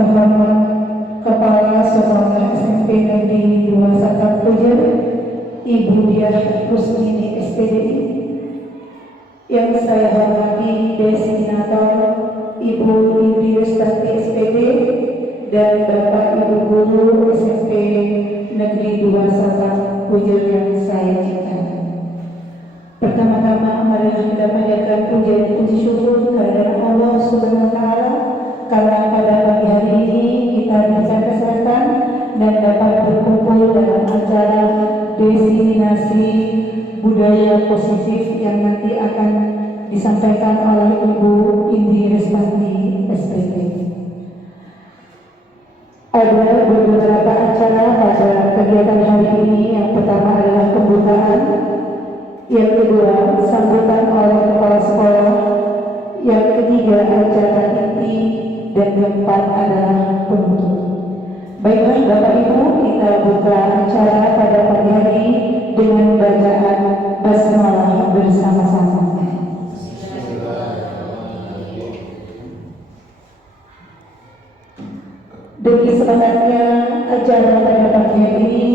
terhormat Kepala Sekolah SMP Negeri 2 Sakar Pujer, Ibu Diah Rusmini SPDI, yang saya hormati Desinator Ibu Indri Restanti SPD dan Bapak Ibu Guru SMP Negeri 2 Sakar Pujer yang saya cintai. Pertama-tama marilah kita panjatkan puji dan puji syukur kehadirat Allah Subhanahu wa taala karena pada pagi hari ini kita diberikan kesehatan dan dapat berkumpul dalam acara diseminasi budaya positif yang nanti akan disampaikan oleh Ibu Indri Restanti SPD. Ada beberapa acara pada kegiatan hari ini. Yang pertama adalah pembukaan, yang kedua sambutan oleh kepala sekolah, yang ketiga acara inti, dan keempat adalah penutup. Baiklah Bapak Ibu, kita buka acara pada pagi hari dengan bacaan basmalah bersama-sama. Demi semangatnya acara pada pagi hari ini,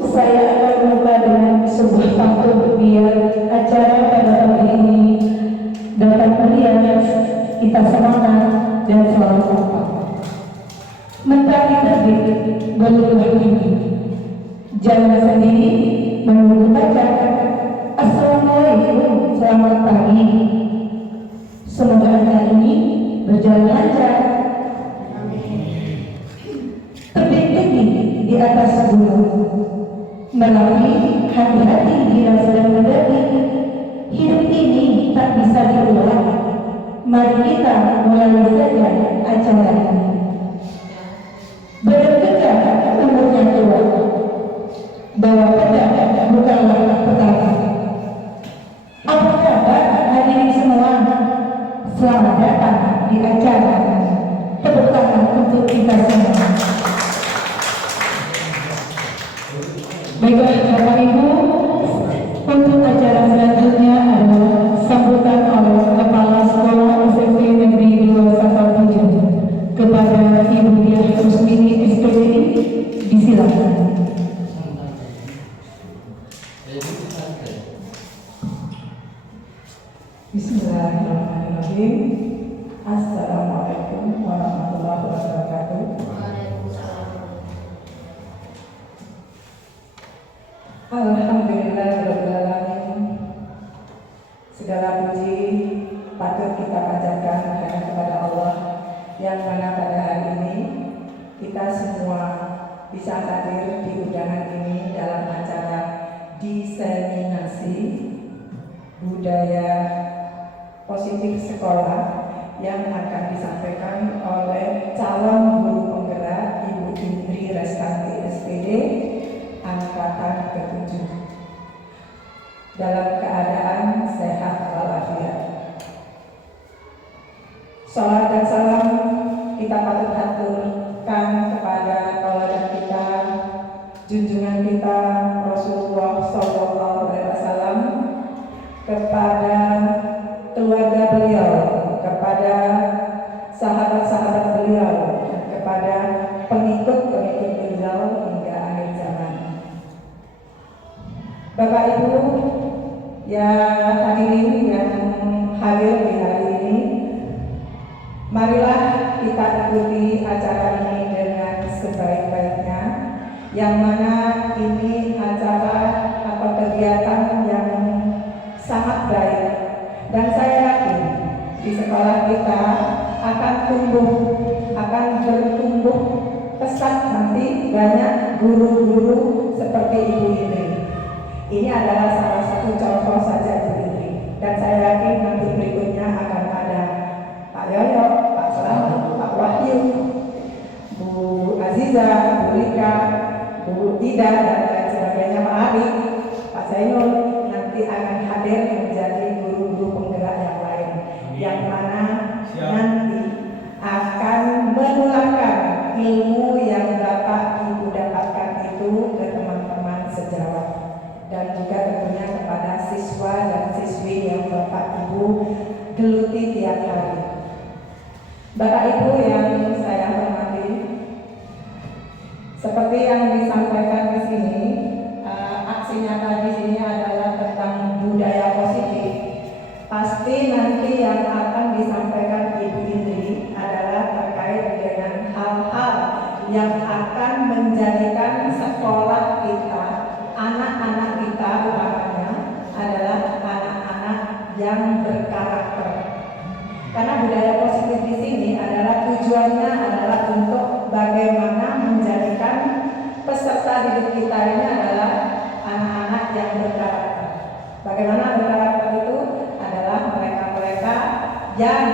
saya akan membuka dengan sebuah pantun biar acara pada pagi ini dapat meriah, kita semangat dan selalu kompak. Mentari terbit berlulah tinggi, jangan sendiri menunggu pacar. Assalamualaikum, selamat pagi. Semoga hari ini berjalan lancar. Terbit tinggi di atas gunung, melalui hati-hati bila sedang mendaki. Hidup ini tak bisa diulang. Mari kita mulai saja acara ini. Berdekat umurnya tua, bawa pedang bukanlah petaka. Apa kabar hadirin semua? Selamat datang di acara. Tepuk tangan untuk kita semua. Baiklah Bapak Ibu, untuk acara selanjutnya adalah sambutan oleh Kepala Sekolah SMP Negeri 2 Sakar Pujer kepada Ibu Diah Rusmini SPDI. Disilakan. Bismillahirrahmanirrahim. Assalamualaikum warahmatullahi wabarakatuh. Alhamdulillahirrahmanirrahim. Segala puji patut kita panjatkan hanya kepada Allah, yang mana pada hari ini kita semua bisa hadir di undangan ini dalam acara diseminasi budaya positif sekolah yang akan disampaikan oleh calon guru penggerak Ibu Indri Restanti SPD angkatan ke-7 dalam keadaan sehat walafiat. Salam dan salam kita patut haturkan kepada tauladan kita, junjungan kita Rasulullah SAW, kepada keluarga beliau, kepada sahabat-sahabat beliau, kepada pengikut-pengikut beliau hingga akhir zaman. Bapak Ibu yang hadirin yang hadir di hari ini, marilah kita ikuti acara ini dengan sebaik-baiknya, yang mana ini acara atau kegiatan yang sangat baik, dan saya yakin di sekolah kita akan bertumbuh pesat nanti banyak guru-guru seperti Ibu Indri. Ini adalah salah satu contoh saja Bu Indri, dan saya yakin nanti berikutnya akan ada Pak Yoyo, Pak Selamat, Pak Wahyu, Bu Aziza, Bu Lika, Bu Ida, dan lain sebagainya, Pak Ari, Pak Zainul, nanti akan hadir menjadi guru-guru penggerak yang lain, yang mana nanti akan menularkan ilmu yang Bapak Ibu dapatkan itu ke teman-teman sejawat, dan juga tentunya kepada siswa dan siswi yang Bapak Ibu geluti tiap hari. Bapak Ibu yang saya hormati, seperti yang disampaikan di sini, aksi nyata di sini adalah tentang budaya positif. Pasti nanti yang akan disampaikan Ibu Indri adalah terkait dengan hal-hal yang akan menjadikan sekolah kita, anak-anak kita utamanya adalah anak-anak yang berkarakter. Karena budaya positif di sini adalah tujuannya adalah untuk bagaimana menjadikan peserta didik kita ini adalah anak-anak yang berkarakter. Bagaimana berkarakter itu adalah mereka-mereka yang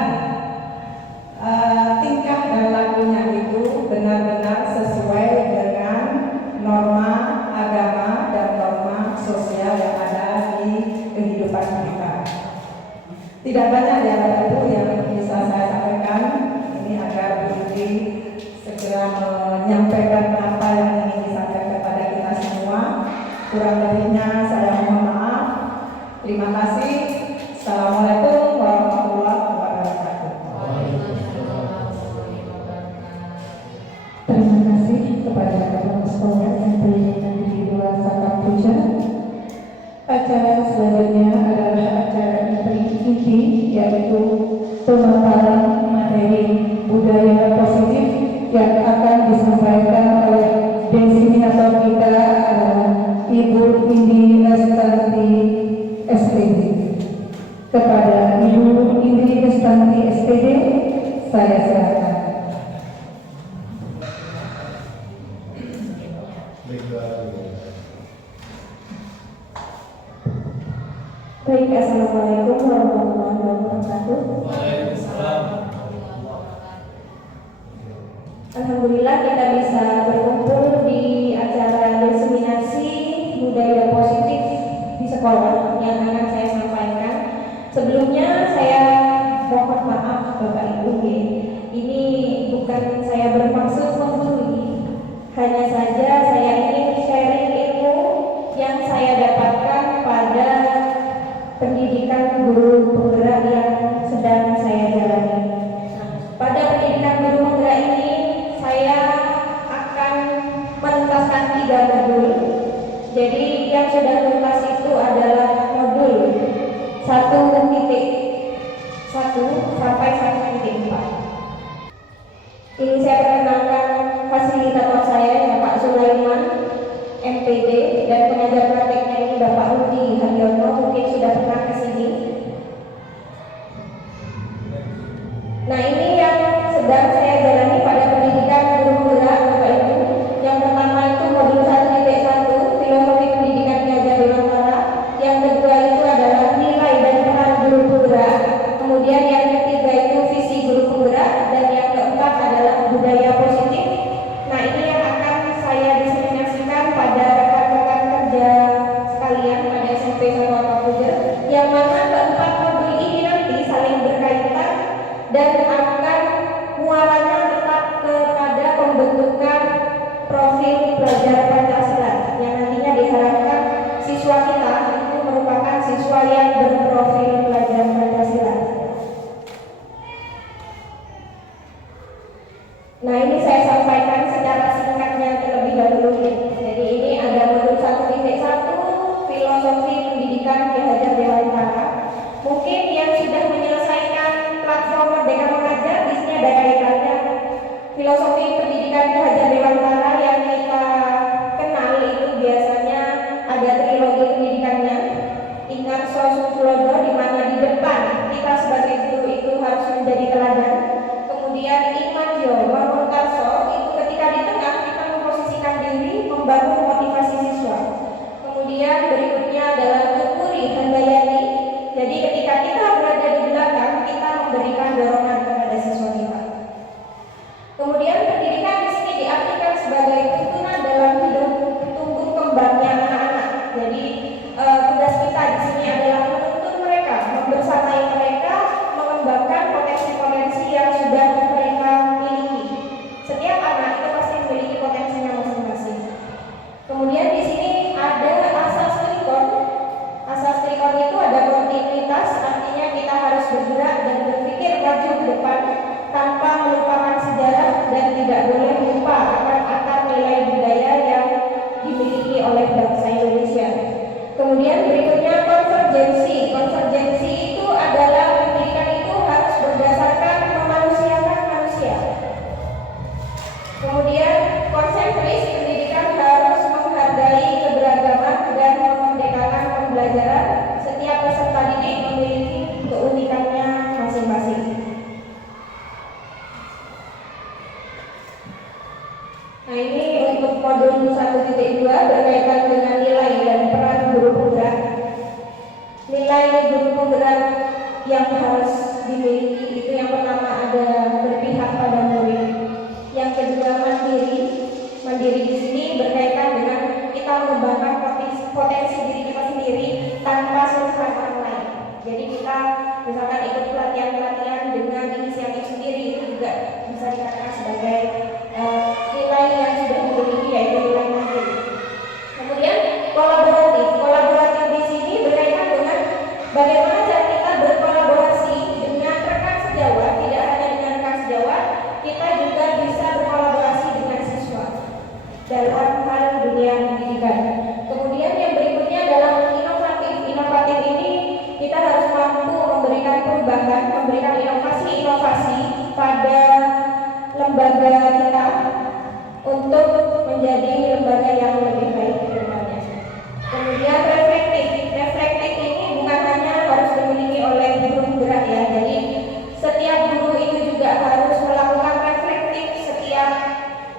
tingkah dan lakunya itu benar-benar sesuai dengan norma agama dan norma sosial yang ada di kehidupan kita. Tidak banyak ya Bapak Ibu yang bisa saya sampaikan ini agar Bu Indri segera menyampaikan apa yang ingin disampaikan kepada kita semua. Kurang lebihnya saya mohon maaf. Terima kasih. Assalamualaikum warahmatullahi wabarakatuh. Terima kasih kepada Kepala Sekolah SMP Negeri 2 Satampuja. Acara selanjutnya adalah acara inti, yaitu pemaparan materi budaya positif yang akan disampaikan oleh desiminator kita Ibu Indi Lestanti SPD. Kepada Ibu Indi Lestanti SPD, saya silakan. Baik, assalamualaikum warahmatullahi wabarakatuh. Alhamdulillah kita bisa berkumpul di acara diseminasi budaya positif di sekolah yang akan saya sampaikan. Sebelumnya saya mohon maaf Bapak Ibu, ini bukan saya bermaksud membuli, hanya saja saya ingin sharing ilmu yang saya dapatkan pada pendidikan guru penggerak yang sedang saya jalani. Pada pendidikan guru penggerak ini saya akan menuntaskan 3 modul. Jadi yang sudah tuntas itu adalah modul 1.1 sampai 1.4. Ini saya perkenalkan fasilitator saya Pak Sulaiman MPD, dan pengajar prakteknya ini Bapak Rudi Haryono, mungkin sudah pernah ke sini. Nah, ini yang sedang saya jalani pada pendidikan guru penggerak Bapak Ibu. Yang pertama itu modul 1.1 filosofi pendidikan di Ajar Dewantara. Yang kedua itu adalah nilai dan peran guru penggerak. Kemudian yang ketiga itu visi guru penggerak, dan yang keempat adalah budaya positif. Nah, ini yang akan saya diseminasikan pada rekan-rekan kerja sekalian pada SMP Satampuja, yang mana keempat modul ini nanti saling berkaitan dan akan muaranya tetap kepada pembentukan profil pelajar Pancasila, yang nantinya diharapkan siswa kita itu merupakan siswa yang berprofil pelajar Pancasila. Nah, ini saya sampaikan secara singkatnya terlebih dahulu. Jadi ini ada modul 1.1 filosofi pendidikan Ki Hajar Dewantara. Mungkin yang sudah menyelesaikan platform Merdeka Mengajar, di sini ada kaitannya. Filosofi pendidikan Ki Hajar Dewantara yang kita kenal itu biasanya ada trilogi pendidikannya. Ingat Sosulodo, di mana di depan kita sebagai guru itu harus menjadi teladan. Kemudian Imanjo Mangunkarso itu ketika di tengah kita memposisikan diri membangun motivasi siswa. Kemudian berikutnya adalah Tukuri Handayani. Jadi ketika kita berada di belakang, kita memberikan dorongan kepada siswa kita. Kemudian pendidikan di sini diartikan sebagai tuntunan dalam hidup tumbuh kembangnya anak-anak. Jadi tugas kita di sini adalah menuntun mereka, membersamai mereka, mengembangkan potensi-potensi yang sudah mereka miliki. Setiap anak itu pasti memiliki potensinya masing-masing. Kemudian di sini ada asas trikon. Asas trikon itu ada kontinuitas, artinya kita harus bergerak dan berpikir maju ke depan. tanpa melupakan sejarah dan tidak boleh lupa akan akar nilai budaya yang dimiliki oleh bangsa Indonesia. Kemudian berikutnya konvergensi. Konvergensi itu adalah pendidikan itu harus berdasarkan memanusiakan manusia. Kemudian konsentris, pendidikan harus menghargai keberagaman dan memerdekakan pembelajaran. Setiap peserta didik memiliki keunikannya masing-masing. Nah, ini untuk modul 1.2 berkaitan dengan nilai dan peran guru penggerak. Nilai guru penggerak yang harus dimiliki itu yang pertama ada berpihak pada murid. Yang kedua mandiri. Mandiri di sini berkaitan dengan kita mengembangkan potensi diri kita sendiri tanpa survei orang lain. Jadi kita misalkan ikut pelatihan-pelatihan dengan inisiatif sendiri itu juga bisa dikatakan sebagai nilai yang sudah dimiliki, yaitu nilai mandiri. Kemudian kolaboratif. Kolaboratif di sini berkaitan dengan bagaimana cara kita berkolaborasi dengan rekan sejawat, tidak hanya dengan rekan sejawat, kita juga bisa berkolaborasi dengan siswa dalam hal dunia pendidikan. Kemudian yang berikutnya adalah inovatif. Inovatif ini kita harus mampu memberikan perubahan, memberikan inovasi-inovasi pada lembaga kita untuk menjadi lembaga yang lebih baik ke depannya. Kemudian reflektif. Reflektif ini bukan hanya harus dimiliki oleh guru penggerak ya. Jadi setiap guru itu juga harus melakukan reflektif setiap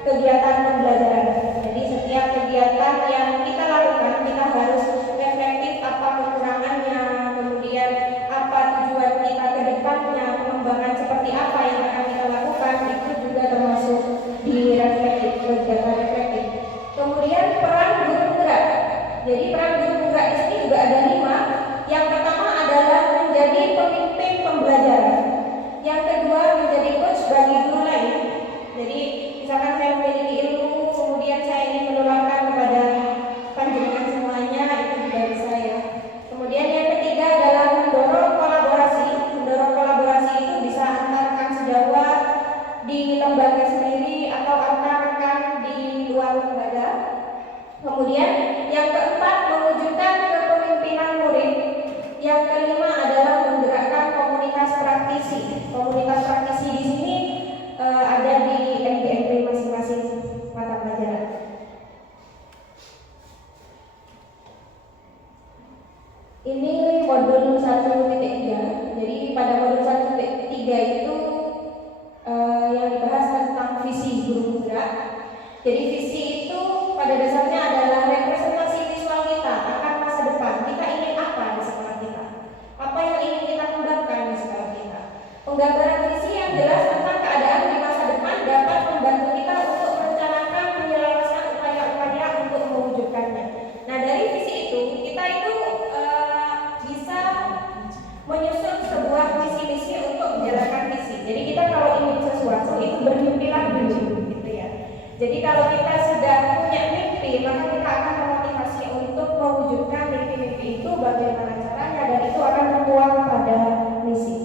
kegiatan pembelajaran. Jadi setiap kegiatan yang kita lakukan kita harus reflektif apa kekurangannya, kemudian apa tujuan kita ke depannya, pengembangan seperti apa yang akan kita lakukan, itu juga termasuk di reflektif, kegiatan reflektif. Kemudian peran guru penggerak. Jadi peran guru penggerak di sini juga ada 5. Yang pertama adalah menjadi pemimpin pembelajaran. Yang kedua menjadi coach bagi guru lain. Jadi misalkan saya memiliki ilmu, kemudian saya ingin menularkan kepada panjenengan semuanya, itu juga bisa ya. Kemudian yang ketiga adalah mendorong kolaborasi. Mendorong kolaborasi itu bisa antar rekan sejawat di lembaga sendiri atau antar rekan di luar lembaga. Kemudian yang keempat mewujudkan kepemimpinan murid. Yang kelima adalah menggerakkan komunitas praktisi. Komunitas praktisi di sini ada di MGMP masing-masing mata pelajaran. Ini modul 1.3. Jadi pada modul 1.3 itu yang dibahas tentang visi guru penggerak. Jadi visi itu pada dasarnya adalah representasi visual kita akan masa depan. Kita ingin apa di sekolah kita? Apa yang ingin kita kembangkan di sekolah kita? Penggambaran visi yang jelas tentang keadaan di masa depan dapat membantu kita untuk merencanakan penyelesaian upaya-upaya untuk mewujudkannya. Nah, dari visi itu kita itu bisa menyusun sebuah misi-misi untuk menjalankan visi. Jadi kita kalau ingin sesuatu itu bermimpilah dulu, gitu ya. Jadi kalau kita sudah punya mimpi, maka kita akan termotivasi untuk mewujudkan mimpi-mimpi itu. Bagaimana caranya, dan itu akan tertuang pada misi.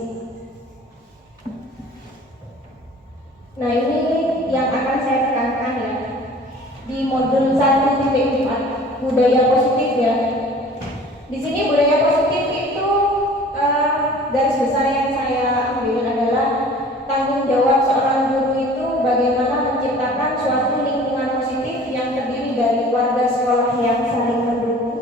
Nah, ini yang akan saya tekankan ya di modul 1.4 budaya positif ya. Di sini budaya positif itu garis besar yang saya ambil adalah tanggung jawab seorang guru itu bagaimana menciptakan suatu lingkungan positif yang terdiri dari warga sekolah yang saling mendukung,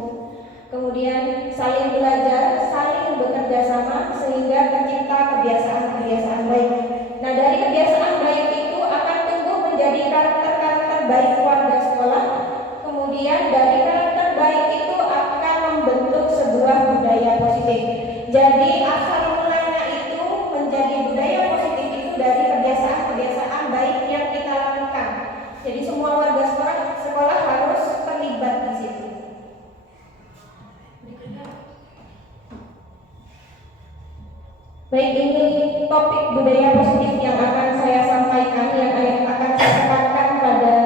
kemudian saling belajar, saling bekerja sama sehingga tercipta kebiasaan-kebiasaan baik. Nah, dari kebiasaan baik itu akan tumbuh menjadi karakter-karakter baik warga sekolah. Kemudian dari karakter baik itu akan membentuk sebuah budaya positif. Jadi asal mulanya itu menjadi budaya positif itu dari kebiasaan-kebiasaan baik yang kita lakukan. Jadi semua warga sekolah harus terlibat di situ. Baik, ini topik budaya positif yang akan saya sampaikan, yang akan saya tekankan pada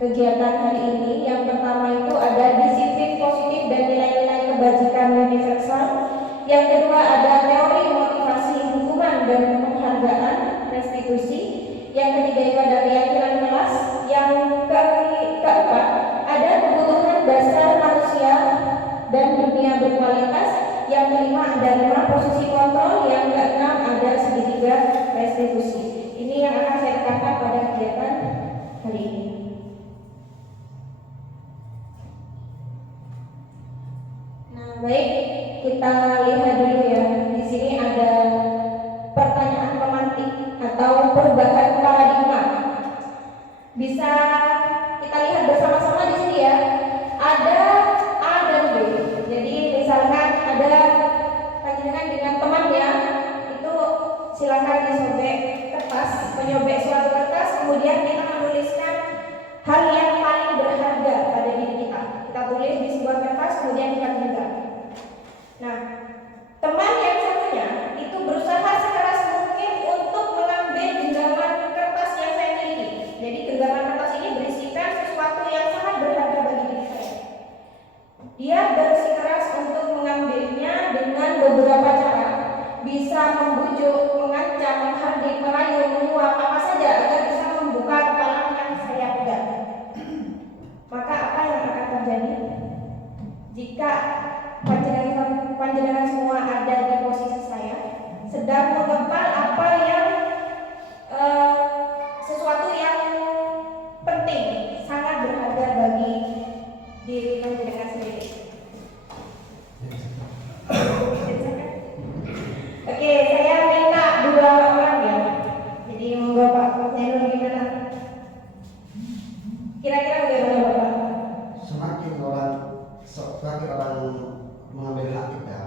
kegiatan hari ini. Yang pertama itu ada disiplin positif dan nilai-nilai kebajikan universal. Yang kedua ada teori motivasi, hukuman dan penghargaan. yang kelima ada 5 posisi kontrol, yang keenam ada segitiga restitusi. Ini yang akan saya tekankan pada kegiatan hari ini. Nah, baik, kita lihat dulu ya. Di sini ada pertanyaan pemantik atau perubahan paradigma. Bisa kita lihat bersama-sama di sini ya. Ada A dan B. Jadi misalkan ada panjenengan dengan temannya, itu silakan disobek kertas, menyobek suatu kertas, kemudian kita menuliskan hal yang paling berharga pada diri kita. Kita tulis di sebuah kertas, kemudian kita genggam. Nah, teman yang satunya itu berusaha sekeras mungkin untuk mengambil genggaman kertas yang saya miliki. Jadi genggaman kertas ini berisikan sesuatu yang sangat berharga bagi diri saya. Dia bersikeras untuk mengambilnya dengan beberapa cara, bisa membujuk, mengancam, menghardik, merayu, menyuap, apa saja agar bisa membuka kepala yang saya pegang. Maka apa yang akan terjadi jika panjenengan semua ada di posisi saya, sedang menggempal apa yang sesuatu yang penting, sangat berharga bagi diri panjenengan sendiri. Oke, saya minta 2 orang ya. Jadi monggo Pak Zainul, gimana? Kira-kira bagaimana Bapak? Semakin orang mengambil hak kita,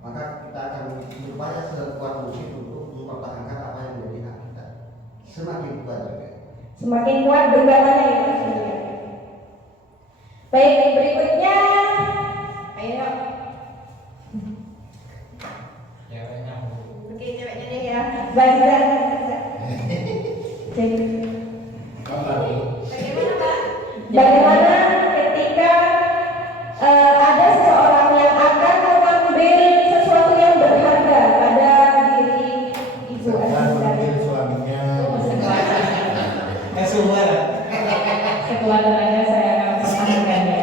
maka kita akan berupaya sekuat mungkin untuk mempertahankan apa yang menjadi hak kita. Semakin kuat juga. Semakin kuat genggamannya ya Mas. Baik, berikutnya, ayo. Oke, ceweknya deh ya. Bagaimana Pak? Bagaimana ketika ada seseorang yang akan mengambil sesuatu yang berharga pada diri ibu Mengambil suaminya. Kekeluargaannya saya akan pertahankannya.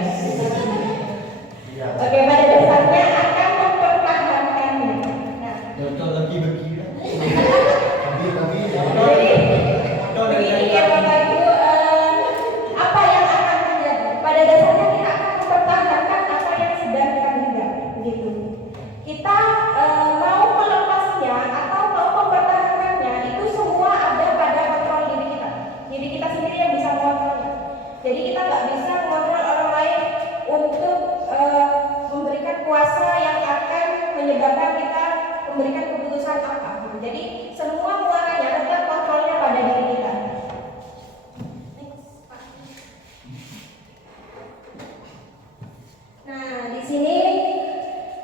Oke, pada dasarnya akan mempertahankannya. Nah, Contoh lagi begini. jadi begini ya Bapak Ibu, apa yang akan terjadi? Pada dasarnya kita akan mempertahankan apa yang sedang kita genggam, begitu. Kita mau melepasnya atau mau mempertahankannya, itu semua ada pada kontrol diri kita. Diri kita sendiri yang bisa mengontrolnya. Jadi kita nggak bisa mengontrol orang lain untuk memberikan kuasa yang akan menyebabkan kita memberikan keputusan apa. Jadi semua muaranya tetap kontrolnya pada diri kita. Nah, di sini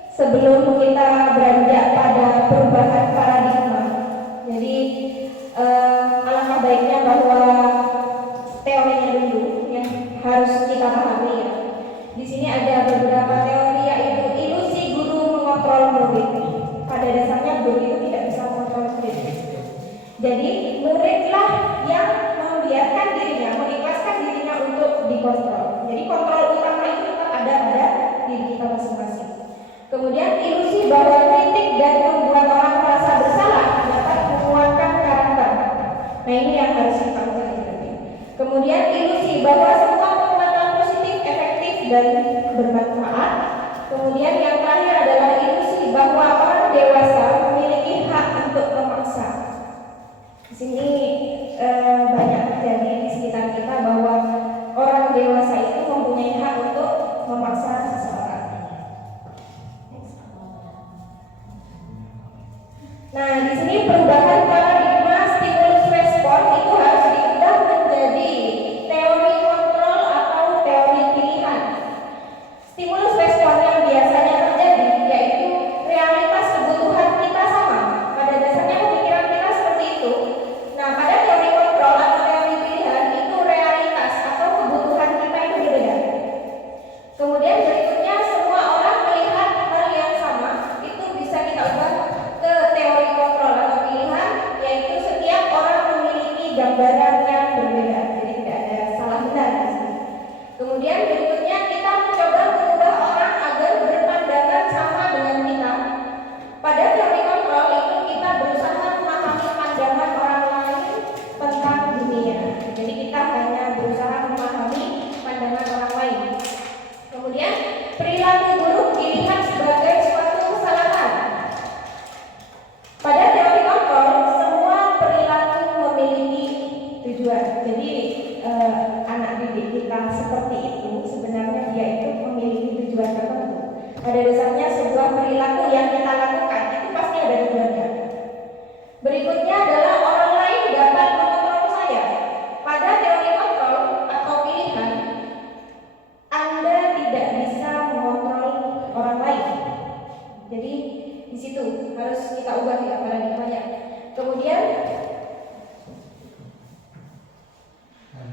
sebelum kita beranjak pada perubahan paradigma, jadi alangkah baiknya bahwa teorinya dulu yang harus kita pahami ya. Di sini ada beberapa teori, yaitu ilusi guru mengontrol murid. Pada dasarnya guru itu tidak bisa mengontrol murid. Jadi muridlah yang membiarkan dirinya, mengikhlaskan dirinya untuk dikontrol. Jadi kontrol utama itu tetap ada pada diri kita masing-masing. Kemudian ilusi bahwa kritik dan membuat orang merasa bersalah dapat menguatkan karakter. Nah, ini yang harus kita pelajari. Kemudian ilusi bahwa semua penguatan positif, efektif dan bermanfaat. Kemudian yang terakhir adalah ilusi bahwa orang dewasa memiliki hak untuk memaksa. Di sini banyak terjadi di sekitar kita bahwa orang dewasa itu mempunyai hak untuk memaksa seseorang. Nah, di sini perubahan paradigma stimulus respon itu harus diubah menjadi teori kontrol atau teori pilihan. Stimulus respon yang biasanya terjadi yaitu realitas kebutuhan kita sama. Pada dasarnya pemikiran kita seperti itu. Nah, pada teori kontrol atau teori pilihan itu realitas atau kebutuhan kita itu berbeda. Kemudian berikutnya semua orang melihat hal yang sama, itu bisa kita ubah ke teori kontrol atau pilihan. perilaku yang kita lakukan itu pasti ada tujuannya. Berikutnya adalah orang lain dapat mengontrol saya. Pada teori kontrol atau pilihan, Anda tidak bisa mengontrol orang lain. Jadi di situ harus kita ubah ya paradigmanya. Kemudian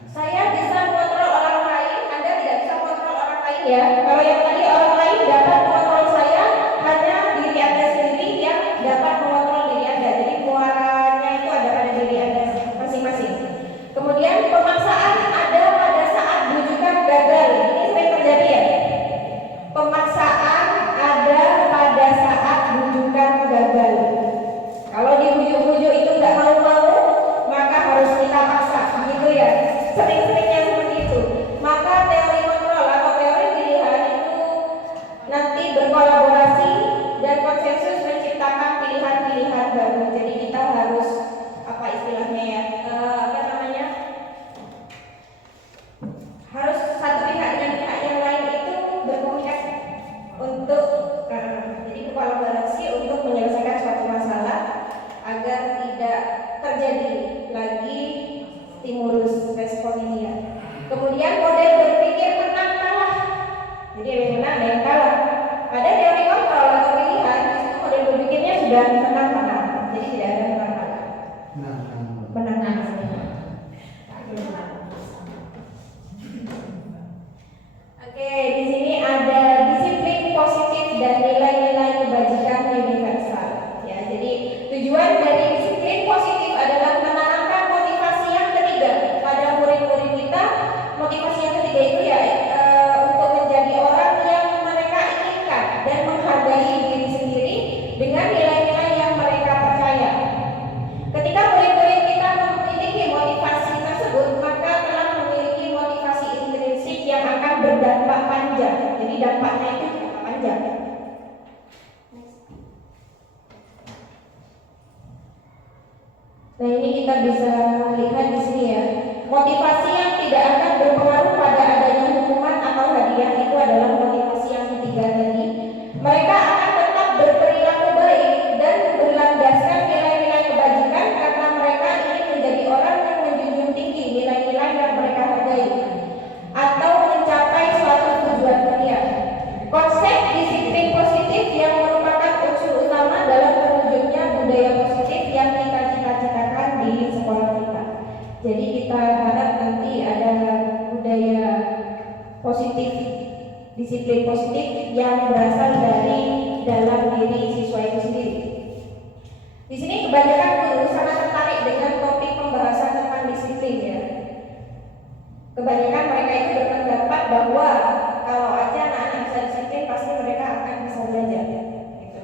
saya bisa mengontrol orang lain, Anda tidak bisa mengontrol orang lain ya. Kalau yang tadi orang lain dapat mengontrol saya, hanya diri Anda sendiri yang dapat mengontrol diri Anda. Jadi muaranya itu ada pada diri Anda masing-masing. Kemudian pemaksaan ada pada saat bujukan gagal. Ini sering terjadi ya. Pemaksaan ada pada saat bujukan gagal. Kalau dibujuk-bujuk itu nggak mau-mau, maka harus kita paksa, gitu ya. Sering-seringnya seperti itu. Maka teori kontrol atau teori pilihan itu nanti berkolaborasi dan konsensus menciptakan pilihan-pilihan baru. Jadi kita harus apa istilahnya ya, harus satu pihak dengan pihak yang lain itu berkomunikasi untuk jadi berkolaborasi untuk menyelesaikan suatu masalah agar tidak terjadi lagi stimulus respon ini ya. Kemudian model berpikir menang kalah. Jadi ada yang menang, ada yang kalah. Pada teori kontrol atau pilihan, itu model berpikirnya sudah menang-menang. Jadi tidak ada menang kalah. Menang. Oke, di sini ada disiplin positif dan nilai-nilai kebajikan universal. Ya, jadi tujuan dari disiplin positif adalah menanamkan motivasi yang ketiga pada murid-murid kita. Motivasi yang ketiga itu ya untuk menjadi orang yang mereka inginkan dan menghargai diri sendiri dengan nilai-nilai yang mereka percaya. Ketika murid-murid kita memiliki motivasi tersebut, maka telah memiliki motivasi intrinsik yang akan berdampak panjang. Jadi dampaknya itu jangka panjang. Nah, ini kita bisa lihat di sini ya. Motivasi yang tidak akan berpengaruh pada adanya hukuman atau hadiah itu adalah motivasi yang ketiga tadi. Mereka akan tetap berperilaku baik dan berlandaskan nilai-nilai kebajikan karena mereka ingin menjadi orang yang menjunjung tinggi nilai-nilai yang mereka hargai atau mencapai suatu tujuan mulia. Konsep disiplin positif yang merupakan unsur utama dalam terwujudnya budaya positif yang kita cita-citakan di sekolah kita. Jadi kita harap nanti ada budaya positif, disiplin positif yang berasal dari dalam diri siswa itu sendiri. Di sini kebanyakan guru sangat tertarik dengan topik pembahasan tentang disiplin ya. Kebanyakan mereka itu berpendapat bahwa kalau aja anak-anak bisa disiplin pasti mereka akan bisa belajar. Gitu.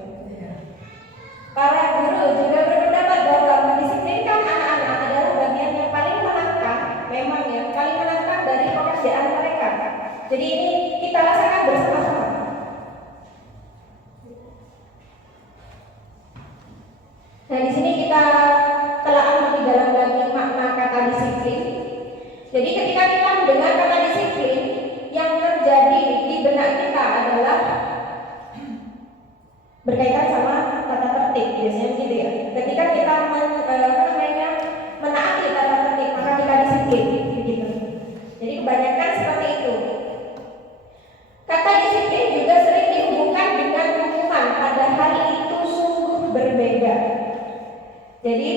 Para guru juga berpendapat bahwa mendisiplinkan anak-anak adalah bagian yang paling menantang, memang yang paling menantang dari pekerjaan mereka. Jadi ini kita rasakan bersama-sama. Nah, di sini kita telah lebih dalam lagi makna kata disiplin. Jadi ketika kita mendengar kata disiplin, yang terjadi di benak kita adalah berkaitan sama tata tertib, biasanya begitu ya. Ketika kita menaati tata tertib, maka kita disiplin, begitu. Jadi kebanyakan seperti itu. Kata disiplin juga sering dihubungkan dengan hukuman, padahal itu sungguh berbeda. Jadi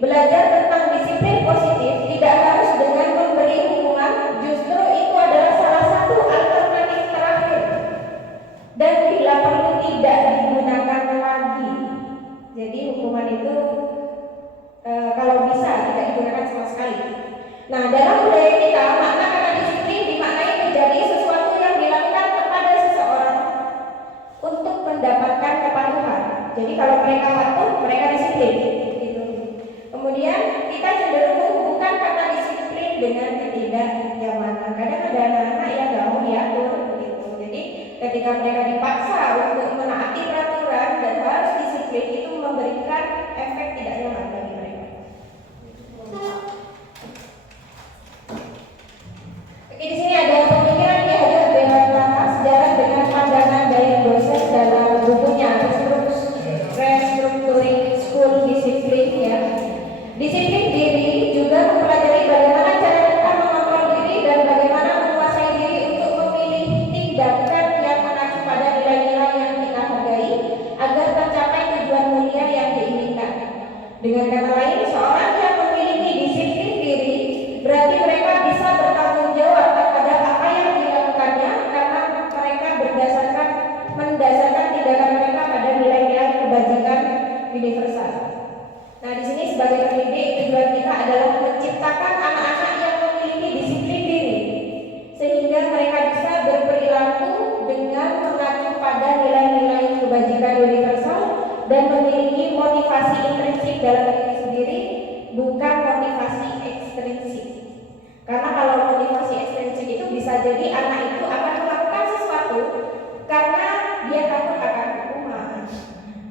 belajar tentang disiplin positif tidak harus dengan memberi hukuman, justru itu adalah salah satu alternatif terakhir dan bila perlu tidak digunakan lagi. Jadi hukuman itu kalau bisa tidak digunakan sama sekali. Nah, dalam budaya kita makna kata disiplin dimaknai menjadi sesuatu yang dilakukan kepada seseorang untuk mendapatkan kepatuhan. Jadi kalau mereka patuh, mereka disiplin. Kemudian kita cenderung menghubungkan kata disiplin dengan ketidaknyamanan. Kadang ada anak-anak yang nggak mau diatur, gitu. Jadi ketika mereka dipaksa untuk menaati peraturan dan harus disiplin, itu memberikan efek tidak nyaman bagi mereka. Oke, di sini ada pemikiran Ki Hajar Dewantara Sejarah dengan Pandangan dari Dosen dalam bukunya Disiplin diri juga mempelajari bagaimana cara kita mengontrol diri dan bagaimana menguasai diri untuk memilih tindakan yang mengacu pada nilai-nilai yang kita hargai agar tercapai tujuan mulia yang diinginkan. Dengan kata lain, seorang yang memiliki disiplin diri berarti mereka bisa bertanggung jawab terhadap apa yang dilakukannya karena mereka mendasarkan tindakan mereka pada nilai-nilai kebajikan universal. Nah, di sini sebagai pendidik tujuan kita adalah menciptakan anak-anak yang memiliki disiplin diri sehingga mereka bisa berperilaku dengan mengacu pada nilai-nilai kebajikan universal dan memiliki motivasi intrinsik dalam diri sendiri, bukan motivasi ekstrinsik. Karena kalau motivasi ekstrinsik itu bisa jadi anak itu akan melakukan sesuatu karena dia takut akan hukuman,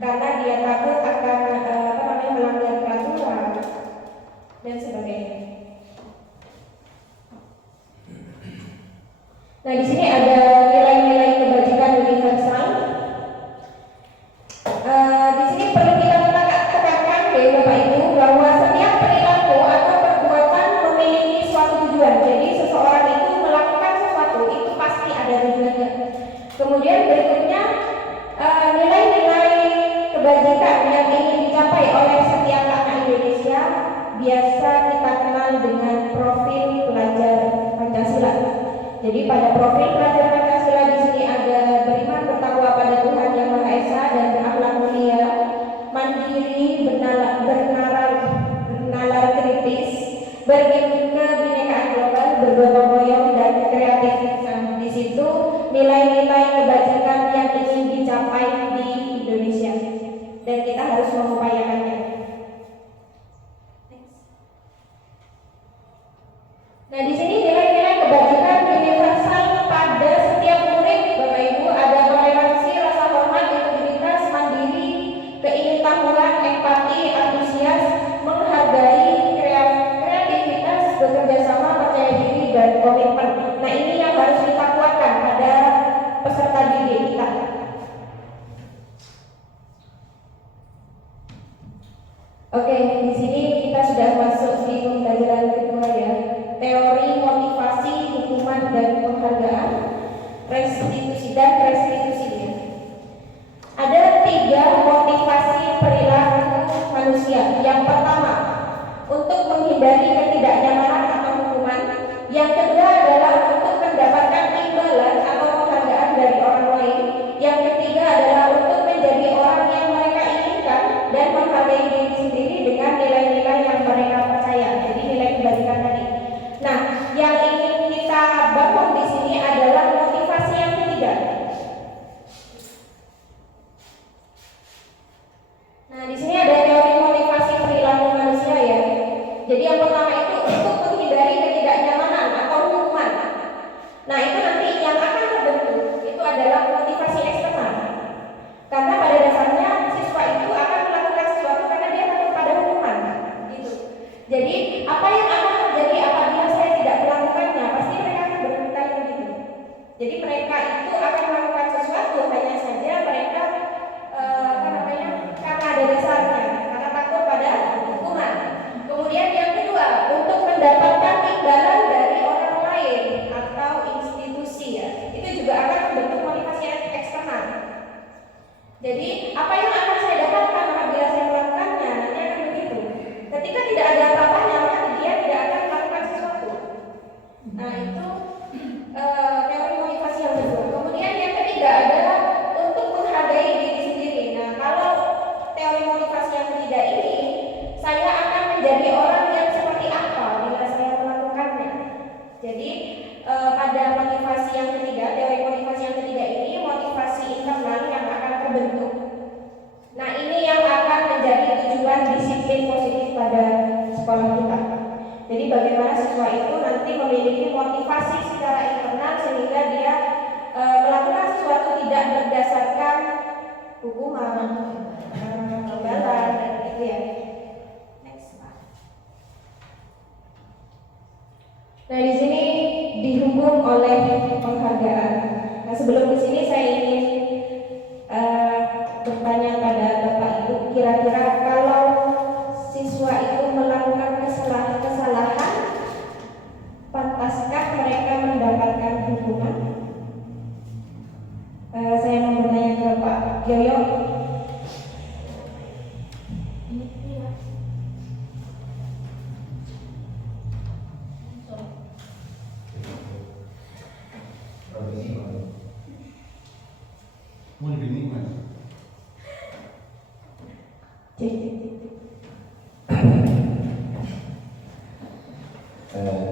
karena dia takut akan melanggar peraturan dan sebagainya. Nah, di sini ada nilai-nilai kebajikan universal. Di sini perlu kita tekankan ya Bapak Ibu bahwa setiap perilaku atau perbuatan memiliki suatu tujuan. Jadi seseorang itu melakukan sesuatu itu pasti ada tujuannya. Kemudian berikutnya nilai-nilai kebajikan yang ingin dicapai oleh setiap anak Indonesia biasa kita kenal dengan profil pelajar Pancasila. Jadi pada profil pelajar Pancasila di sini ada beriman bertakwa pada Tuhan Yang Maha Esa dan berakhlak mulia, mandiri, bernalar kritis, berkebinekaan global, bergotong royong dan kreatif. Nah, di situ nilai-nilai kebajikan yang ingin dicapai di Indonesia dan kita harus mengupayakannya. Nah, di sini nilai-nilai kebajikan universal pada setiap murid, Bapak Ibu, ada toleransi, rasa hormat, integritas, mandiri, keingintahuan, empati, antusias, menghargai, kreativitas, bekerja sama, percaya diri, dan komitmen. Nah, ini yang harus kita kuatkan pada peserta didik kita. Oke, di sini kita sudah masuk di pembelajaran kedua ya. Teori motivasi, hukuman dan penghargaan, restitusi dan restitusinya. Ada 3 motivasi perilaku manusia. Yang pertama, untuk menghindari ketidaknyamanan atau hukuman. Yang kedua adalah untuk mendapatkan imbalan atau penghargaan dari orang lain. Yang ketiga adalah untuk menjadi orang yang mereka inginkan dan menghargai diri sendiri dengan nilai-nilai yang mereka percaya. Jadi nilai kebajikan tadi. Nah, yang ingin kita bangun di sini adalah motivasi yang ketiga. Nah, di sini ada teori motivasi perilaku manusia ya. Jadi yang pertama itu untuk menghindari ketidaknyamanan atau hukuman. Nah, itu nanti yang akan terbentuk itu adalah motivasi eksternal. Karena pada dasarnya siswa itu akan melakukan sesuatu karena dia takut pada hukuman, gitu. Jadi apa yang akan terjadi apabila saya tidak melakukannya? Pasti mereka akan berkata begitu. Jadi mereka itu akan melakukan sesuatu hanya saja mereka karena ada dasarnya, karena takut pada hukuman. Kemudian yang kedua, untuk mendapatkan imbalan dari orang lain atau institusi ya, itu juga akan membentuk motivasi eksternal. Jadi apa yang akan saya dapatkan apabila saya melakukannya? Nanti akan begitu. Ketika tidak ada apa-apanya, maka dia tidak akan melakukan sesuatu. Nah, itu teori motivasi yang kedua. Kemudian yang ketiga adalah untuk menghargai diri sendiri. Nah, kalau teori motivasi yang ketiga ini, saya akan menjadi orang yang seperti apa bila saya melakukannya. Jadi pada motivasi yang ketiga, teori motivasi yang ketiga ini motivasi internal yang akan terbentuk. Nah, ini yang akan menjadi tujuan disiplin positif pada sekolah kita. Jadi bagaimana siswa itu nanti memiliki motivasi secara internal sehingga dia melakukan sesuatu tidak berdasarkan hukuman, imbalan dan gitu ya. Next. Nah, di sini dihubung oleh penghargaan. Nah, sebelum di sini saya ingin bertanya pada Bapak Ibu, kira-kira kalau siswa itu melakukan mereka mendapatkan hukuman? Saya mau bertanya ke Pak Yoyo. Mau gini mas.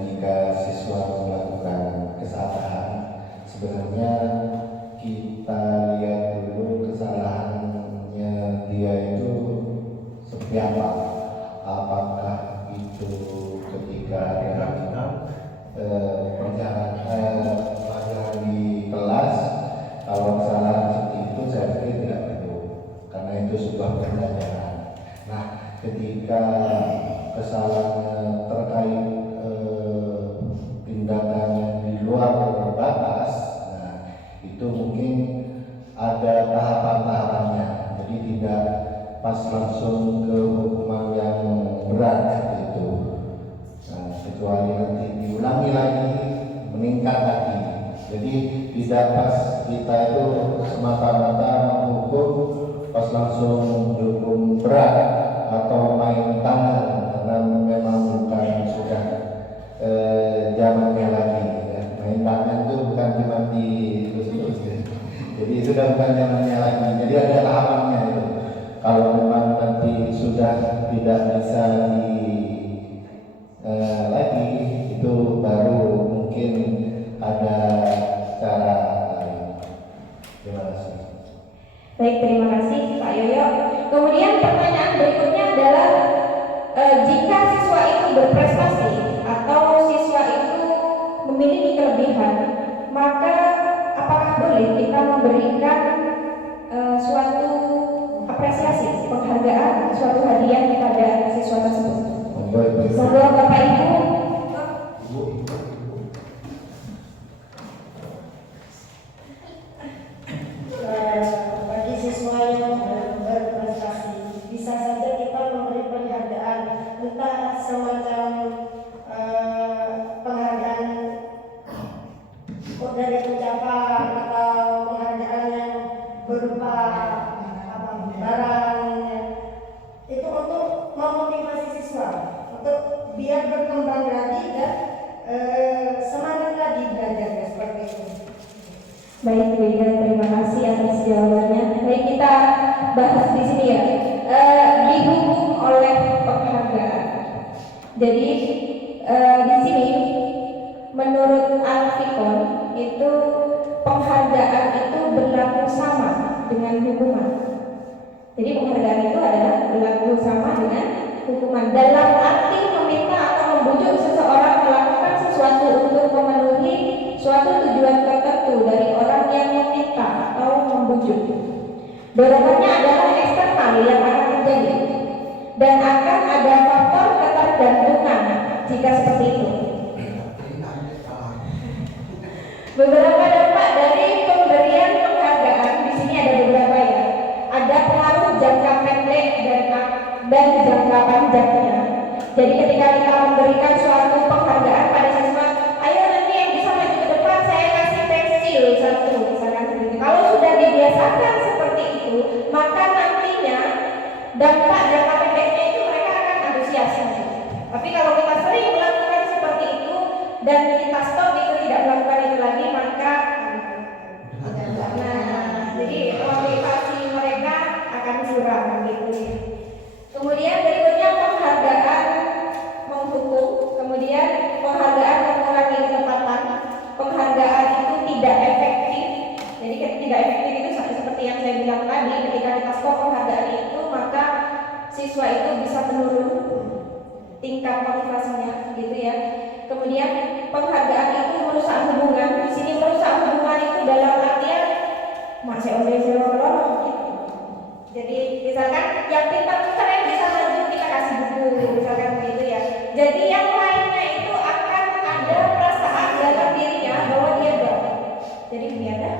Jika siswa melakukan kesalahan, sebenarnya kita lihat dulu kesalahannya dia itu seperti apa. Apakah itu ketika dia melakukan pelajaran di kelas? Kalau kesalahan seperti itu saya pikir tidak perlu, karena itu sebuah pembelajaran. Nah, ketika kesalahan terkait tindakan yang di luar batas, nah itu mungkin ada tahapan-tahapannya. Jadi tidak pas langsung ke hukuman yang berat gitu. Nah, kecuali nanti diulangi lagi, meningkat lagi. Jadi tidak pas kita itu semata-mata menghukum pas langsung dihukum berat atau main tangan, karena memang bukan sudah zamannya lagi ya. Main tangan itu bukan cuma di terus ya. Jadi itu sudah bukan zamannya lagi. Jadi ada tahapannya itu. Kalau memang nanti sudah tidak bisa lagi, itu baru mungkin ada cara lain. Terima kasih. Baik, terima kasih Pak Yoyo. Kemudian pertanyaan berikutnya adalah jika siswa itu berprestasi atau siswa itu memiliki kelebihan, maka apakah boleh kita memberikan suatu apresiasi, penghargaan, suatu hadiah kepada siswa tersebut? Monggo Bapak Ibu. Bagi siswa yang berprestasi, bisa saja kita memberi penghargaan, entah semacam penghargaan dari ucapan atau penghargaan yang berupa barang, itu untuk memotivasi siswa untuk biar berkembang lagi dan semangat lagi belajarnya seperti itu. Baik, Bu Ida, terima kasih atas jawabannya. Baik, kita bahas di sini ya. Didukung oleh penghargaan. Jadi di sini menurut Al-Fiqh itu penghargaan itu berlaku sama dengan hukuman. Jadi penghargaan itu adalah berlaku sama dengan hukuman. Dalam arti meminta atau membujuk seseorang melakukan sesuatu untuk memenuhi suatu tujuan tertentu dari orang yang meminta atau membujuk. Dorongannya adalah eksternal yang akan terjadi dan akan ada faktor ketergantungan jika seperti itu. Beberapa dampak dari pemberian penghargaan di sini ada beberapa ya. Ada pengaruh jangka pendek dan jangka panjangnya. Jadi ketika kita memberikan suatu penghargaan pada siswa, ayo nanti yang bisa maju ke depan saya kasih pensil satu, misalkan seperti itu. Kalau sudah dibiasakan seperti itu, maka nantinya dampak jangka pendeknya itu mereka akan antusias. Tapi kalau kita sering melakukan seperti itu dan kita stop itu tidak melakukan itu lagi, maka jadi motivasi mereka akan kurang gitu. Kemudian berikutnya penghargaan menghukum, kemudian penghargaan mengurangi ketepatan, penghargaan itu tidak efektif. Jadi tidak efektif itu seperti yang saya bilang tadi, ketika kita stop penghargaan itu maka siswa itu bisa menurun tingkat motivasinya gitu ya. Kemudian penghargaan itu merusak hubungan. Di sini merusak hubungan itu dalam artian jadi misalkan yang pintar-pintar yang bisa maju kita kasih buku, misalkan begitu ya. Jadi yang lainnya itu akan ada perasaan dalam dirinya bahwa dia dapat. Jadi dia nggak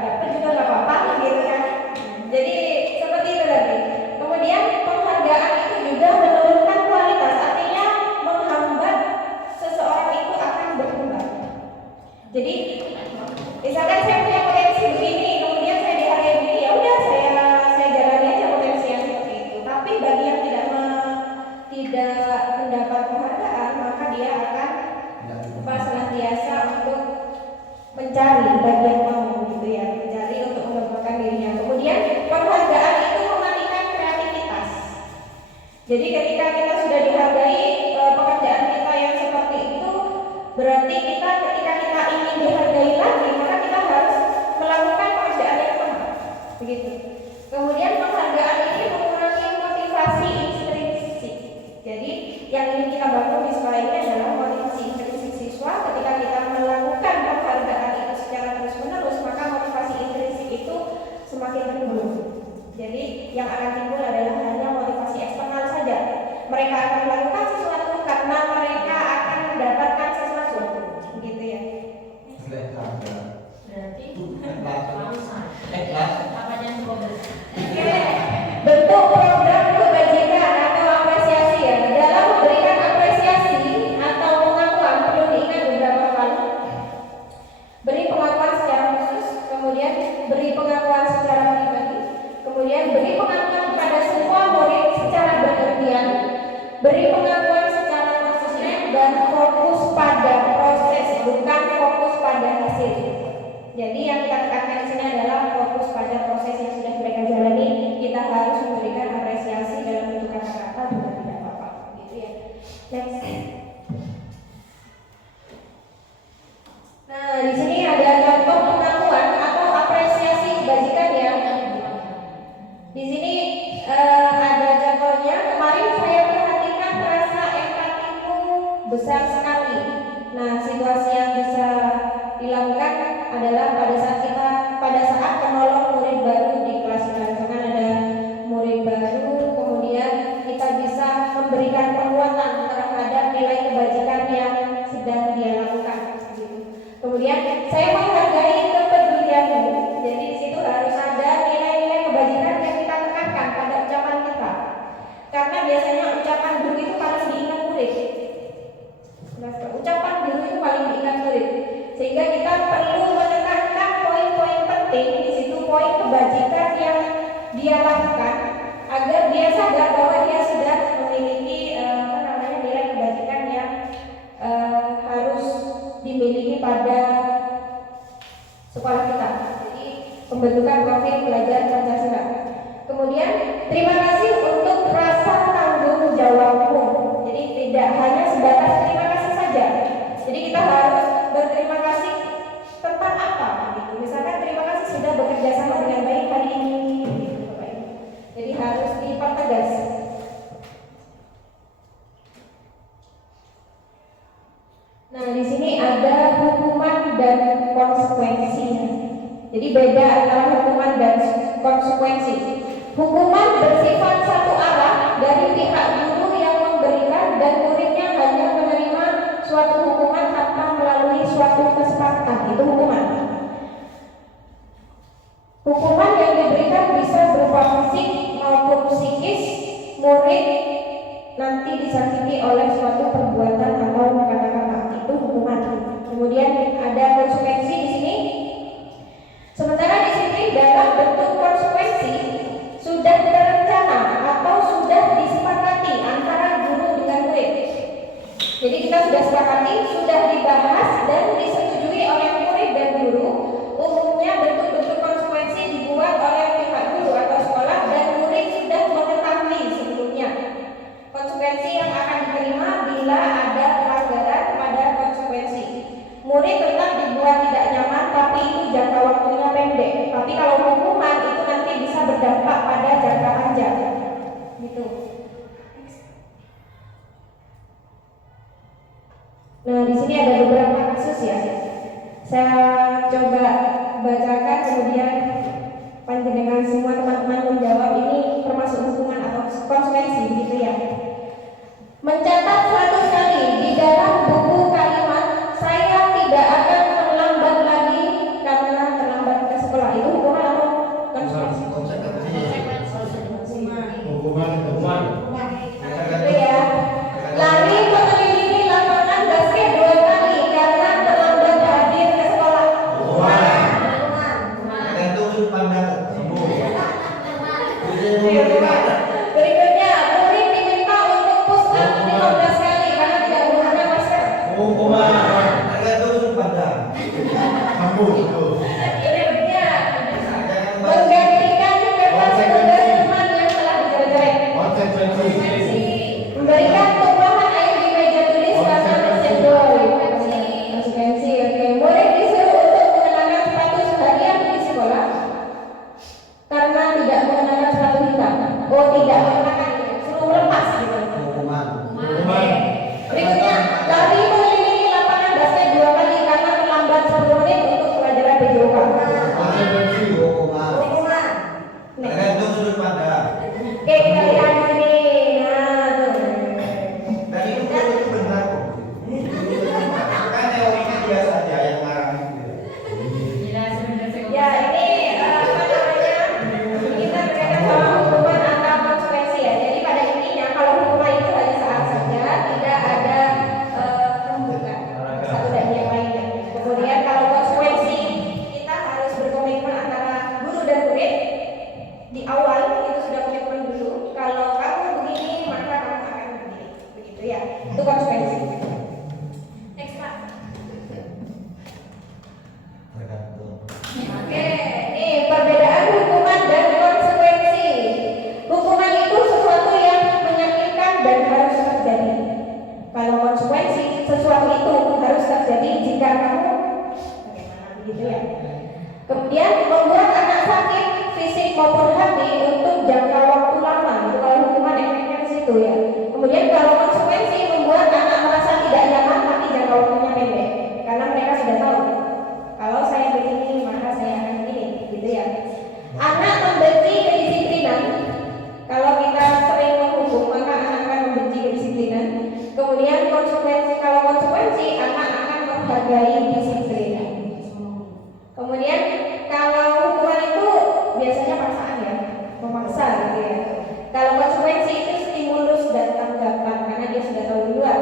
dapat juga nggak apa-apa gitu kan. Jadi seperti itu lagi. Kemudian penghargaan itu juga menurunkan kualitas, artinya menghambat seseorang itu akan berkembang. Jadi ketika kita sudah dihargai pekerjaan kita yang seperti itu, berarti kita ketika kita ingin dihargai lagi, maka kita harus melakukan pekerjaan yang sama. Begitu. Kemudian penghargaan ini mengurangi motivasi intrinsik. Jadi yang ingin kita bangun di sekolah ini adalah motivasi intrinsik siswa. Ketika kita melakukan penghargaan itu secara terus-menerus, maka motivasi intrinsik itu semakin tumbuh. Jadi yang akan timbul adalah hanya motivasi eksternal saja. Mereka akan melakukan sesuatu karena mereka akan mendapatkan sesuatu, begitu ya. Bentuk program kebajikan atau apresiasi ya. Dalam memberikan apresiasi atau pengakuan perlu diingat beberapa hal. Beri pengakuan secara khusus, kemudian beri pengakuan secara pribadi, kemudian beri pengakuan kepada semua murid secara bergantian, beri pengakuan secara konsisten dan fokus pada proses, bukan fokus pada hasil. Jadi yang kita tekankan di sini adalah fokus pada proses yang sudah mereka jalani. Kita harus memberikan apresiasi dalam bentuk kata-kata juga tidak apa-apa, gitu ya. Next. Nah, di sini ada contoh pengakuan atau apresiasi kebajikan ya. Di sini ada contohnya. Kemarin saya perhatikan rasa empatimu besar sekali. Nah, situasi yang bisa dilakukan adalah pada saat menolong murid baru di kelas kita. Misalkan ada murid baru, kemudian kita bisa memberikan penguatan terhadap nilai kebajikan yang sedang dia lakukan. Gitu. Kemudian saya menghargai kepedulianmu. Jadi di situ harus ada nilai-nilai kebajikan yang kita tekankan pada ucapan kita. Karena biasanya ucapan guru itu paling diingat murid. Ucapan guru itu paling diingat murid. Sehingga kita perlu menekankan poin-poin penting di situ, poin kebajikan yang dia lakukan agar dia sadar bahwa dia sudah memiliki nilai kebajikan yang harus dimiliki pada sekolah kita. Jadi pembentukan profil pelajar Pancasila. Kemudian terima kasih untuk rasa tanggung jawabmu. Jadi tidak hanya sebatas terima kasih saja. Jadi kita harus berterima kasih tentang apa? Gitu. Misalkan terima kasih sudah bekerja sama dengan baik hari ini. Gitu, Bapak Ibu. Jadi harus dipertegas. Nah, di sini ada hukuman dan konsekuensi. Jadi beda antara hukuman dan konsekuensi. Hukuman bersifat satu arah dari pihak guru yang memberikan dan muridnya hanya menerima suatu hukuman tanpa melalui suatu kesepakatan. Itu hukuman. Hukuman yang diberikan bisa berupa fisik maupun psikis. Murid nanti disakiti oleh suatu perbuatan atau kata-kata. Itu hukuman. Kemudian ada konsekuensi di sini. Sementara di sini dalam bentuk konsekuensi sudah terencana atau sudah disepakati antara guru dengan murid. Jadi kita sudah sepakati, sudah dibahas dan disetujui oleh murid dan guru. Umumnya bentuk-bentuk konsekuensi dibuat oleh pihak guru atau sekolah dan murid sudah mengetahui sebelumnya konsekuensi yang akan diterima bila ada pelanggaran pada konsekuensi. Murid tetap dibuat tidak nyaman, tapi itu jangka waktunya pendek. Tapi kalau hukuman itu nanti bisa berdampak pada jangka panjang. Gitu. Nah, di sini ada beberapa kasus ya. Saya coba bacakan, kemudian panjenengan semua teman-teman menjawab ini termasuk hukuman atau konsekuensi, gitu ya. Mencatat 100 kali di dalam buku kalimat saya tidak akan terlambat lagi karena terlambat ke sekolah. Itu hukuman atau konsekuensi? Hukuman. Itu ya. Lari mengelilingi lapangan basket 2 kali karena terlambat hadir ke sekolah. Berikutnya, murid diminta untuk push up 15 kali karena tidak menggunakan masker. Berikutnya, menggantikan kertas tugas teman yang telah dijelek-jelek. Konsekuensi. ada. Oke, kita lihat di sini. Nah, tuh. Dan itu benar kok. Kan teorinya dia saja yang ngarang itu. Ya, ini apa namanya? Kita berkaitan sama hukuman atau konsekuensi ya. Jadi pada intinya kalau hukuman itu hanya saat saja, tidak ada pembukaan satu dan yang lainnya. Kemudian kalau konsekuensi, kita harus berkomitmen antara guru dan murid di awal itu sudah komitmen dulu. Kalau kamu begini maka kamu akan begini, begitu ya. Itu konsekuensi. Next Pak. Tergantung. Oke, nih perbedaan hukuman dan konsekuensi. Hukuman itu sesuatu yang menyakitkan dan harus terjadi. Kalau konsekuensi, sesuatu itu harus terjadi jika kamu bagaimana begitu ya. Kemudian membuat anak sakit fisik maupun hati untuk jangka waktu lama. Itu kalau hukuman efeknya di situ ya. Kemudian kalau konsekuensi membuat anak merasa tidak nyaman tapi jangka waktunya pendek. Karena mereka sudah tahu kalau saya begini maka saya akan begini, gitu ya. Anak membenci kedisiplinan. Kalau kita sering menghukum maka anak akan membenci kedisiplinan. Kemudian kalau konsekuensi anak akan menghargai disiplin. Kemudian kalau hukuman itu biasanya paksaan ya, memaksa gitu ya. Kalau konsekuensi itu stimulus dan tanggapan karena dia sudah tahu duluan.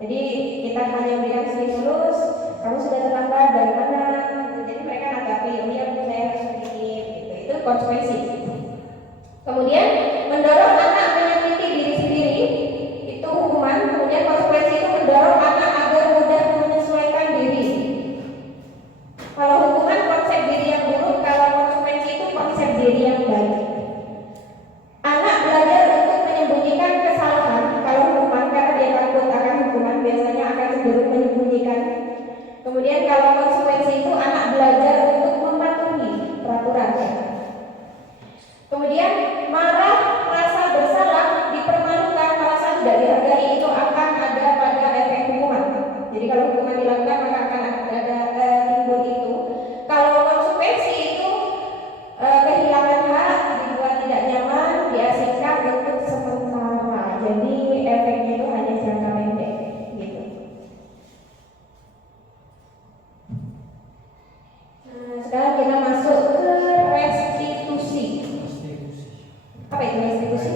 Jadi kita hanya berikan stimulus, kamu sudah terlambat dari mana? Jadi mereka nanggapi, oh iya saya harus sedikit, gitu. Itu konsekuensi. Kemudian mendorong anak menyakiti diri sendiri, itu hukuman. Kemudian konsekuensi itu mendorong anak agar mudah menyesuaikan diri. Kalau hukuman konsep diri yang buruk, kalau konsekuensi itu konsep diri yang baik. Anak belajar untuk menyembunyikan kesalahan. Kalau hukuman karena dia takut akan hukuman biasanya akan cenderung menyembunyikan. Kemudian kalau konsekuensi itu anak belajar untuk mematuhi peraturan. Kemudian marah, rasa bersalah, dipermalukan, merasa tidak dihargai itu akan ada pada efek hukuman. Jadi kalau hukuman dilakukan maka akan ada timbul itu. Kalau konsekuensi itu kehilangan hak, dibuat tidak nyaman, diasingkan untuk sementara. Jadi efeknya itu hanya jangka pendek, gitu. Nah, sekarang kita masuk ke restitusi. Apa itu restitusi?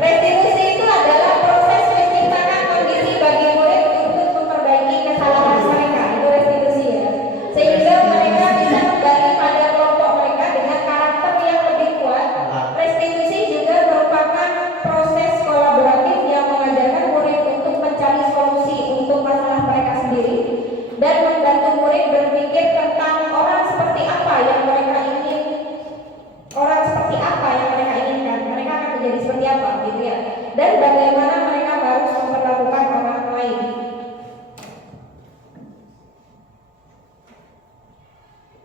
Restitusi itu adalah proses menciptakan kondisi bagi murid untuk memperbaiki kesalahan mereka. Itu restitusi ya. Sehingga mereka bisa kembali pada kelompok mereka dengan karakter yang lebih kuat. Restitusi juga merupakan proses kolaboratif yang mengajarkan murid untuk mencari solusi untuk masalah mereka sendiri dan membantu murid berpikir tentang orang seperti apa yang mereka inginkan, mereka akan menjadi seperti apa gitu ya, dan bagaimana mereka harus memperlakukan orang lain.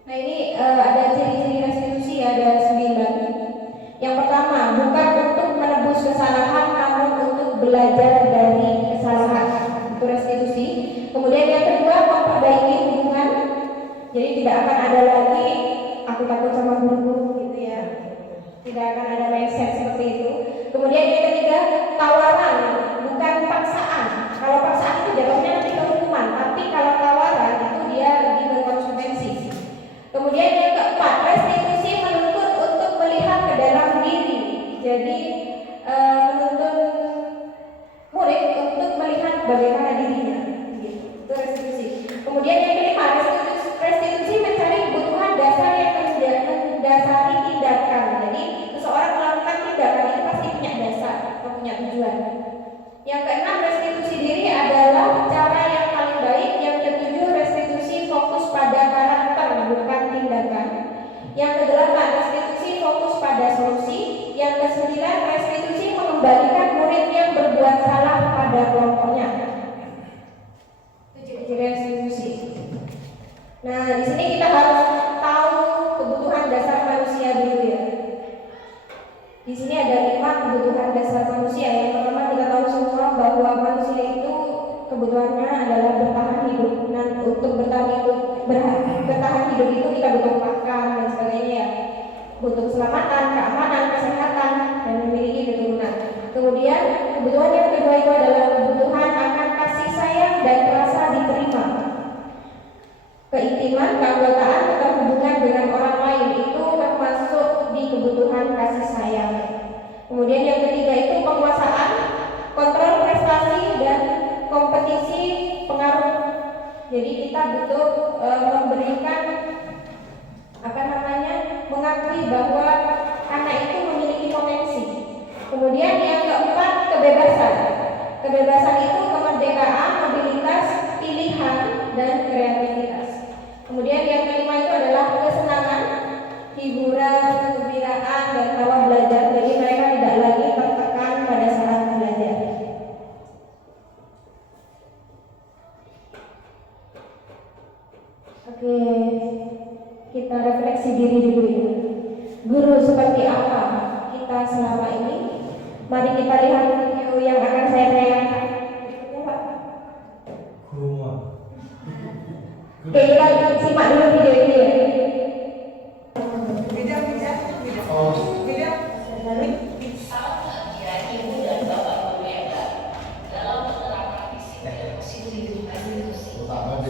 Nah ini ada ciri-ciri restitusi, ada 9. Yang pertama, bukan untuk menebus kesalahan namun untuk belajar dari kesalahan, itu restitusi. Kemudian yang kedua, memperbaiki hubungan. Jadi tidak akan ada lagi aku takut sama guru gitu ya. Tidak akan ada mindset seperti itu. Kemudian yang ketiga, tawaran, bukan paksaan. Kalau paksaan itu jatuhnya nanti ke hukuman, tapi kalau tawaran itu dia lebih berkonsekuensi. Kemudian yang keempat, restitusi menuntut untuk melihat ke dalam diri. Jadi menuntut murid untuk melihat bagaimana dirinya. Gitu. Itu restitusi. Kemudian yang kelima, restitusi mencari kebutuhan dasar yang mendasari tindakan. Jadi seseorang melakukan tindakan itu pasti punya dasar atau punya tujuan. Yang keenam, restitusi diri adalah cara yang paling baik. Yang ketujuh, restitusi fokus pada karakter bukan tindakan. Yang kedelapan, restitusi fokus pada solusi. Yang kesembilan, restitusi mengembalikan murid yang berbuat salah pada kelompoknya. Itu ciri restitusi. Nah, di sini kita harus tahu kebutuhan dasar manusia dulu ya. Di sini ada 5 kebutuhan dasar manusia. Yang pertama kita tahu semua bahwa manusia itu kebutuhannya adalah bertahan hidup. Dan untuk bertahan hidup itu kita butuh makan dan sebagainya. Kemudian kebutuhan yang kedua itu adalah kebutuhan akan kasih sayang dan rasa diterima. Keintiman, keanggotaan atau hubungan dengan orang lain itu termasuk di kebutuhan kasih sayang. Kemudian yang ketiga itu penguasaan, kontrol prestasi dan kompetisi pengaruh. Jadi kita butuh memberikan mengakui bahwa anak itu memiliki potensi. Kemudian yang keempat kebebasan. Kebebasan itu kemerdekaan, mobilitas, pilihan dan kreativitas. Kemudian yang kelima itu adalah kesenangan, hiburan, kegembiraan dan hawa belajar. Jadi mereka tidak lagi tertekan pada saat belajar. Oke, kita refleksi diri dulu ya. Guru seperti apa kita selama ini? Mari kita lihat video yang akan saya tayangkan. Berikutnya, Pak. Oke, kita simak dulu video ini ya.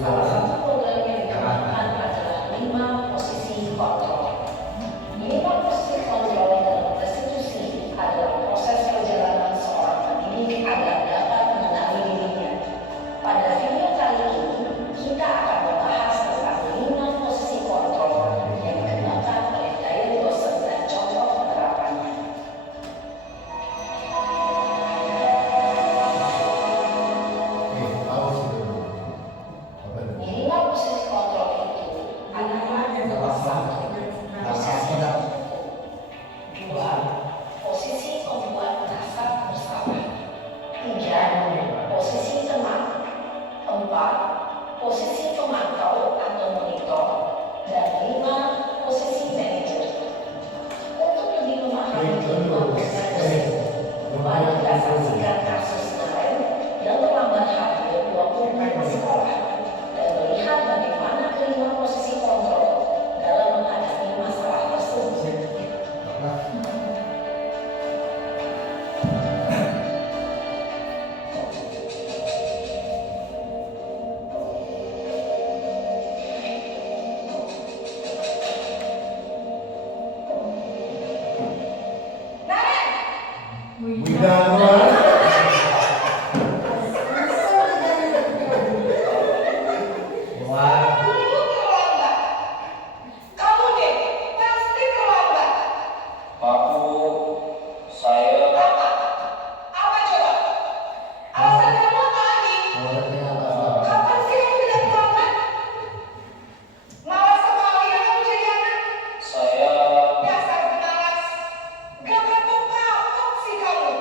Salah satu program yang dikembangkan adalah 5 posisi kontrol. 5 posisi kontrol dalam restitusi adalah proses perjalanan seorang pendidik agar dapat mengenali dirinya. Pada video kali ini, kita akan membahas tentang 5 posisi kontrol yang dikembangkan oleh gaya dosen dan contoh penerapannya. Lima posisi kontrol itu adalah satu, posisi dua, posisi pembuat dasar bersama, 3, posisi teman, 4, posisi pemantau atau monitor, dan 5, posisi manajer. Untuk lebih memahami lima posisi, mari kita saksikan kasus kemarin yang terlambat hadir 25 sekolah dan melihat bagaimana kelima posisi kontrol dalam menghadapi masalah tersebut. Kamu deh, pasti terlambat. Aku, saya Apa coba? Alasan kamu apa lagi? Kapan sih kamu tidak terlambat? Malas sekali ya kamu jadi anak. saya Dasar pemalas. Gak kapok-kapok sih kamu.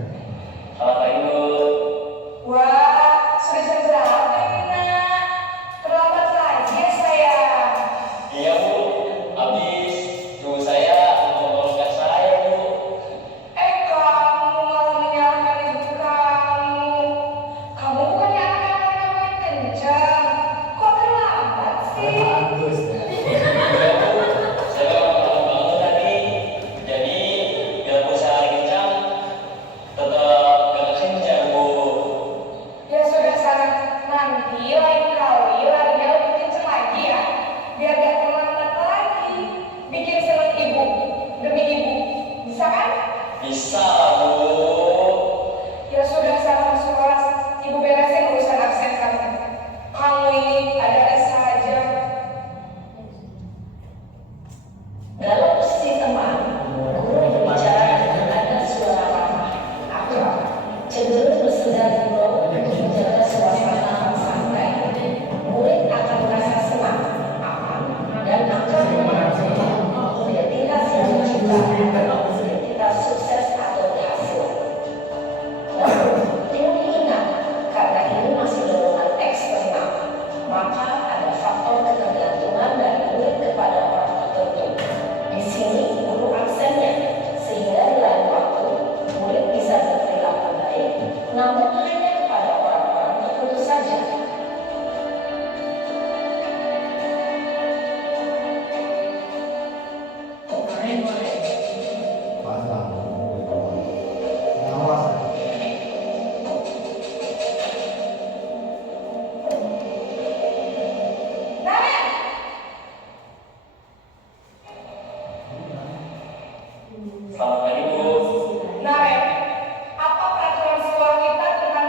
Selamat pagi Bu. Wah, sudah jam berapa ini nak? Terlambat lagi ya sayang. Iya Bu, habis ibu saya membangunkan saya Bu. Kamu malah menyalahkan ibu kamu. Kamu bukannya anak yang paling kencang. Kok terlambat sih? Bagus ya. Iya Bu, saya bangun tadi. Jadi biar Bu saya kencang, tetap gak kencang Bu. Ya sudah sana, nanti lain kali larinya lebih kencang lagi ya. Biar gak terlambat lagi. Bikin seneng ibu, demi ibu. Bisa kan? Bisa Bu. Ya sudah sana masuk kelas. Ibu beresin urusan absen kamu. Kamu ini ada saja. Dalam posisi teman, guru berbicara dengan ada suara ramah, akrab, cenderung bersenda gurau untuk menjaga suasana santai. Murid akan merasa senang, aman, dan akan mengerti identitas yang diciptakan, identitas sukses atau berhasil. Namun, perlu diingat, karena ini masih dorongan eksternal, maka ada faktor ketergantungan dari murid kepada orang tertentu. Di sini guru aksennya, sehingga di lain waktu murid bisa berperilaku baik, namun hanya kepada orang-orang tertentu saja. Pasang. Ngawas. Naren! Selamat pagi Bu. Naren, apa peraturan sekolah kita tentang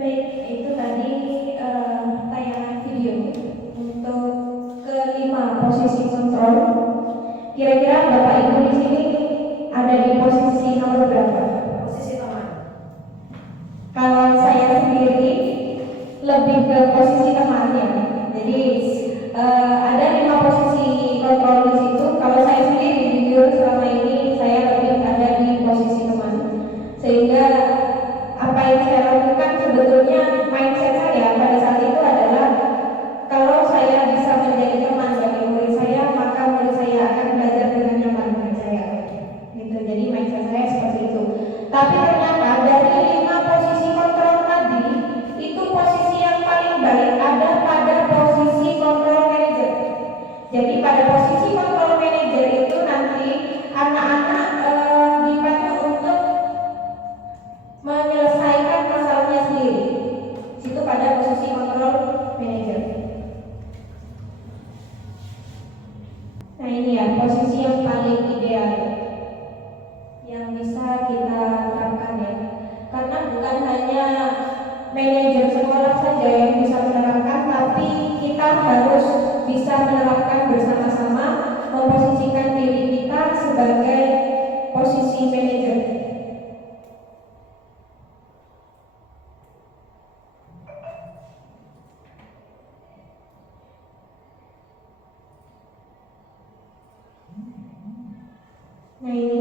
Baik, itu tadi tayangan video untuk kelima posisi kontrol. Kira-kira Bapak Ibu di sini ada di posisi nomor berapa? Posisi teman. Kalau saya sendiri lebih ke posisi temannya. Jadi ada 5 posisi kontrol di situ. Kalau saya sendiri jujur selama ini saya lebih ada di posisi teman. Sehingga apa yang saya lakukan sebetulnya mindset saya pada saat itu adalah kalau saya bisa menjadi teman bagi murid saya, maka murid saya akan belajar dengan nyaman dengan saya. Gitu. Jadi mindset saya seperti itu. Tapi ternyata dari 5 posisi kontrol tadi, itu posisi yang paling baik ada pada posisi kontrol manager. Jadi pada posisi kontrol manager itu nanti anak-anak dipakai untuk menyelesaikan masalahnya sendiri. Situ pada posisi kontrol manager. Nah ini ya posisi yang paling ideal yang bisa kita terapkan ya. Karena bukan hanya manajer sekolah saja yang bisa menerapkan, tapi kita harus bisa menerapkan bersama-sama, memposisikan diri kita sebagai posisi manajer. Nah ini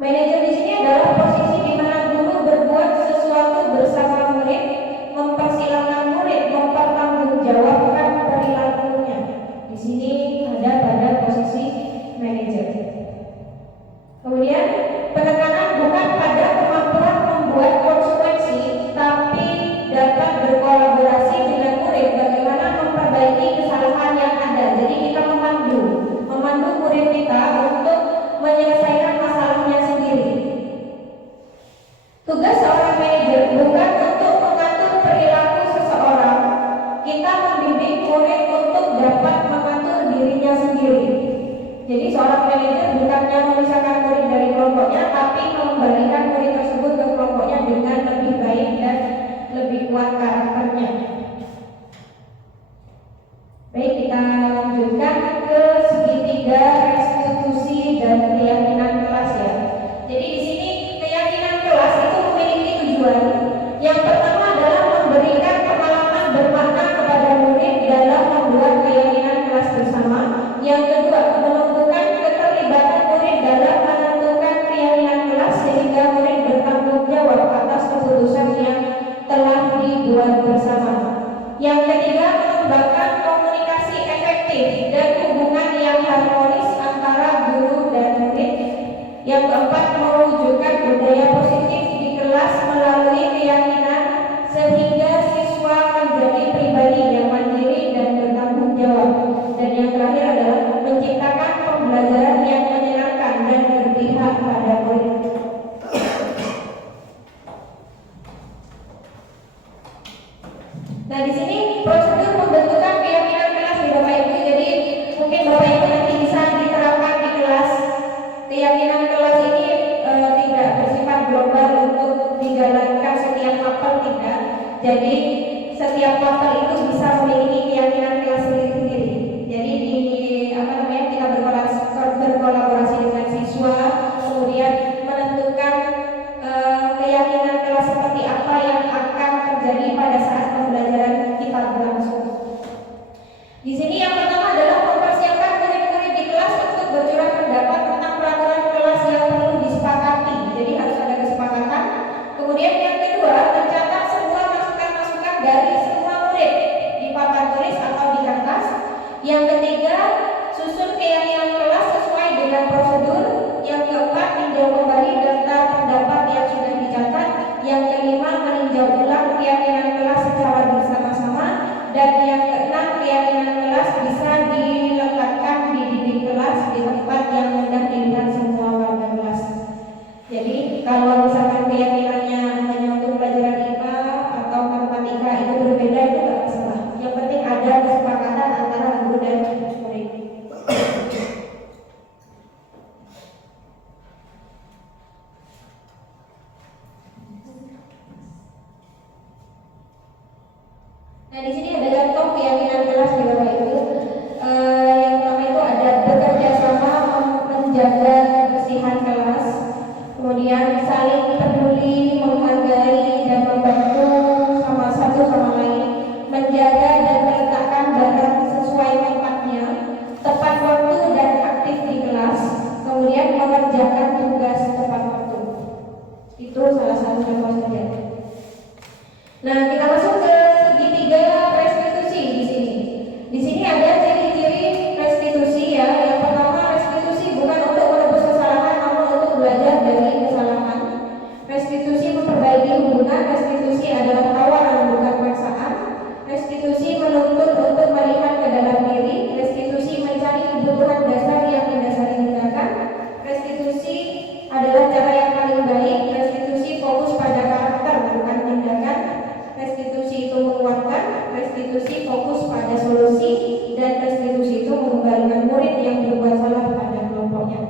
manajer di sini adalah posisi di mana guru berbuat sesuatu bersama murid, mempersilahkan murid mempertanggungjawabkan perilakunya. Di sini ada pada posisi manajer. Kemudian penekanan bukan pada kemampuan membuat konsekuensi, tapi dapat berkolaborasi dengan murid bagaimana memperbaiki kesalahan yang ada. Jadi kita memandu murid kita untuk menyelesaikan masalahnya sendiri. Tugas seorang manajer bukan untuk mengatur perilaku seseorang. Kita membimbing murid untuk dapat mengatur dirinya sendiri. Jadi seorang manajer bukannya memisahkan murid dari kelompoknya, tapi mengembalikan murid tersebut ke kelompoknya dengan lebih baik dan lebih kuat karakternya. Baik, kita lanjutkan ke segitiga restitusi dan keyakinan kelas ya. Jadi di sini keyakinan kelas itu memiliki tujuan. Yang pertama adalah memberikan pengalaman bermakna kepada murid dalam membuat keyakinan kelas bersama. Yang kedua, menumbuhkan keterlibatan murid dalam menentukan keyakinan kelas sehingga murid bertanggung jawab atas keputusan yang telah dibuat bersama. Yang ketiga, mengembangkan komunikasi efektif dan hubungan yang harmonis antara guru dan murid. Yang keempat, mewujudkan budaya positif di kelas melalui keyakinan sehingga siswa menjadi pribadi yang mandiri dan bertanggung jawab. Dan yang terakhir adalah menciptakan pembelajaran yang menyenangkan dan berpihak pada murid. Nah di sini prosedur pembentukan keyakinan kelas di Bapak Ibu. Jadi mungkin Bapak Ibu nanti bisa diterapkan di kelas. Keyakinan kelas ini tidak bersifat global untuk dijalankan setiap mapel, tidak. Jadi setiap mapel itu bisa memiliki keyakinan kelas sendiri-sendiri. Jadi kita berkolaborasi dengan siswa, kemudian menentukan keyakinan kelas seperti apa yang akan terjadi pada saat pembelajaran kita berlangsung. Di sini yang pertama adalah mempersiapkan murid-murid di kelas untuk bercurah pendapat tentang peraturan kelas yang perlu disepakati. Jadi harus ada kesepakatan. Kemudian yang kedua, mencatat semua masukan-masukan dari semua murid di Nah, di sini ada contoh keyakinan kelas di bawah itu. Yang pertama itu ada bekerja sama menjaga kebersihan kelas, kemudian saling peduli, menghargai dan membantu sama satu sama lain, menjaga dan meletakkan barang sesuai tempatnya, tepat waktu dan aktif di kelas, kemudian mengerjakan tugas tepat waktu. Itu salah satu contoh saja. Nah, kita masuk ke segitiga restitusi di sini. Di sini ada ciri-ciri restitusi ya. Yang pertama, restitusi bukan untuk menebus kesalahan, namun untuk belajar dari kesalahan. Restitusi memperbaiki hubungan. Restitusi adalah tawaran bukan paksaan. Restitusi menuntut untuk melihat ke dalam diri. Restitusi mencari kebutuhan dasar yang mendasari tindakan. Restitusi adalah cara yang paling baik. Restitusi fokus pada karakter bukan tindakan. Restitusi itu menguatkan, restitusi fokus pada solusi, dan restitusi itu mengembalikan murid yang berbuat salah pada kelompoknya.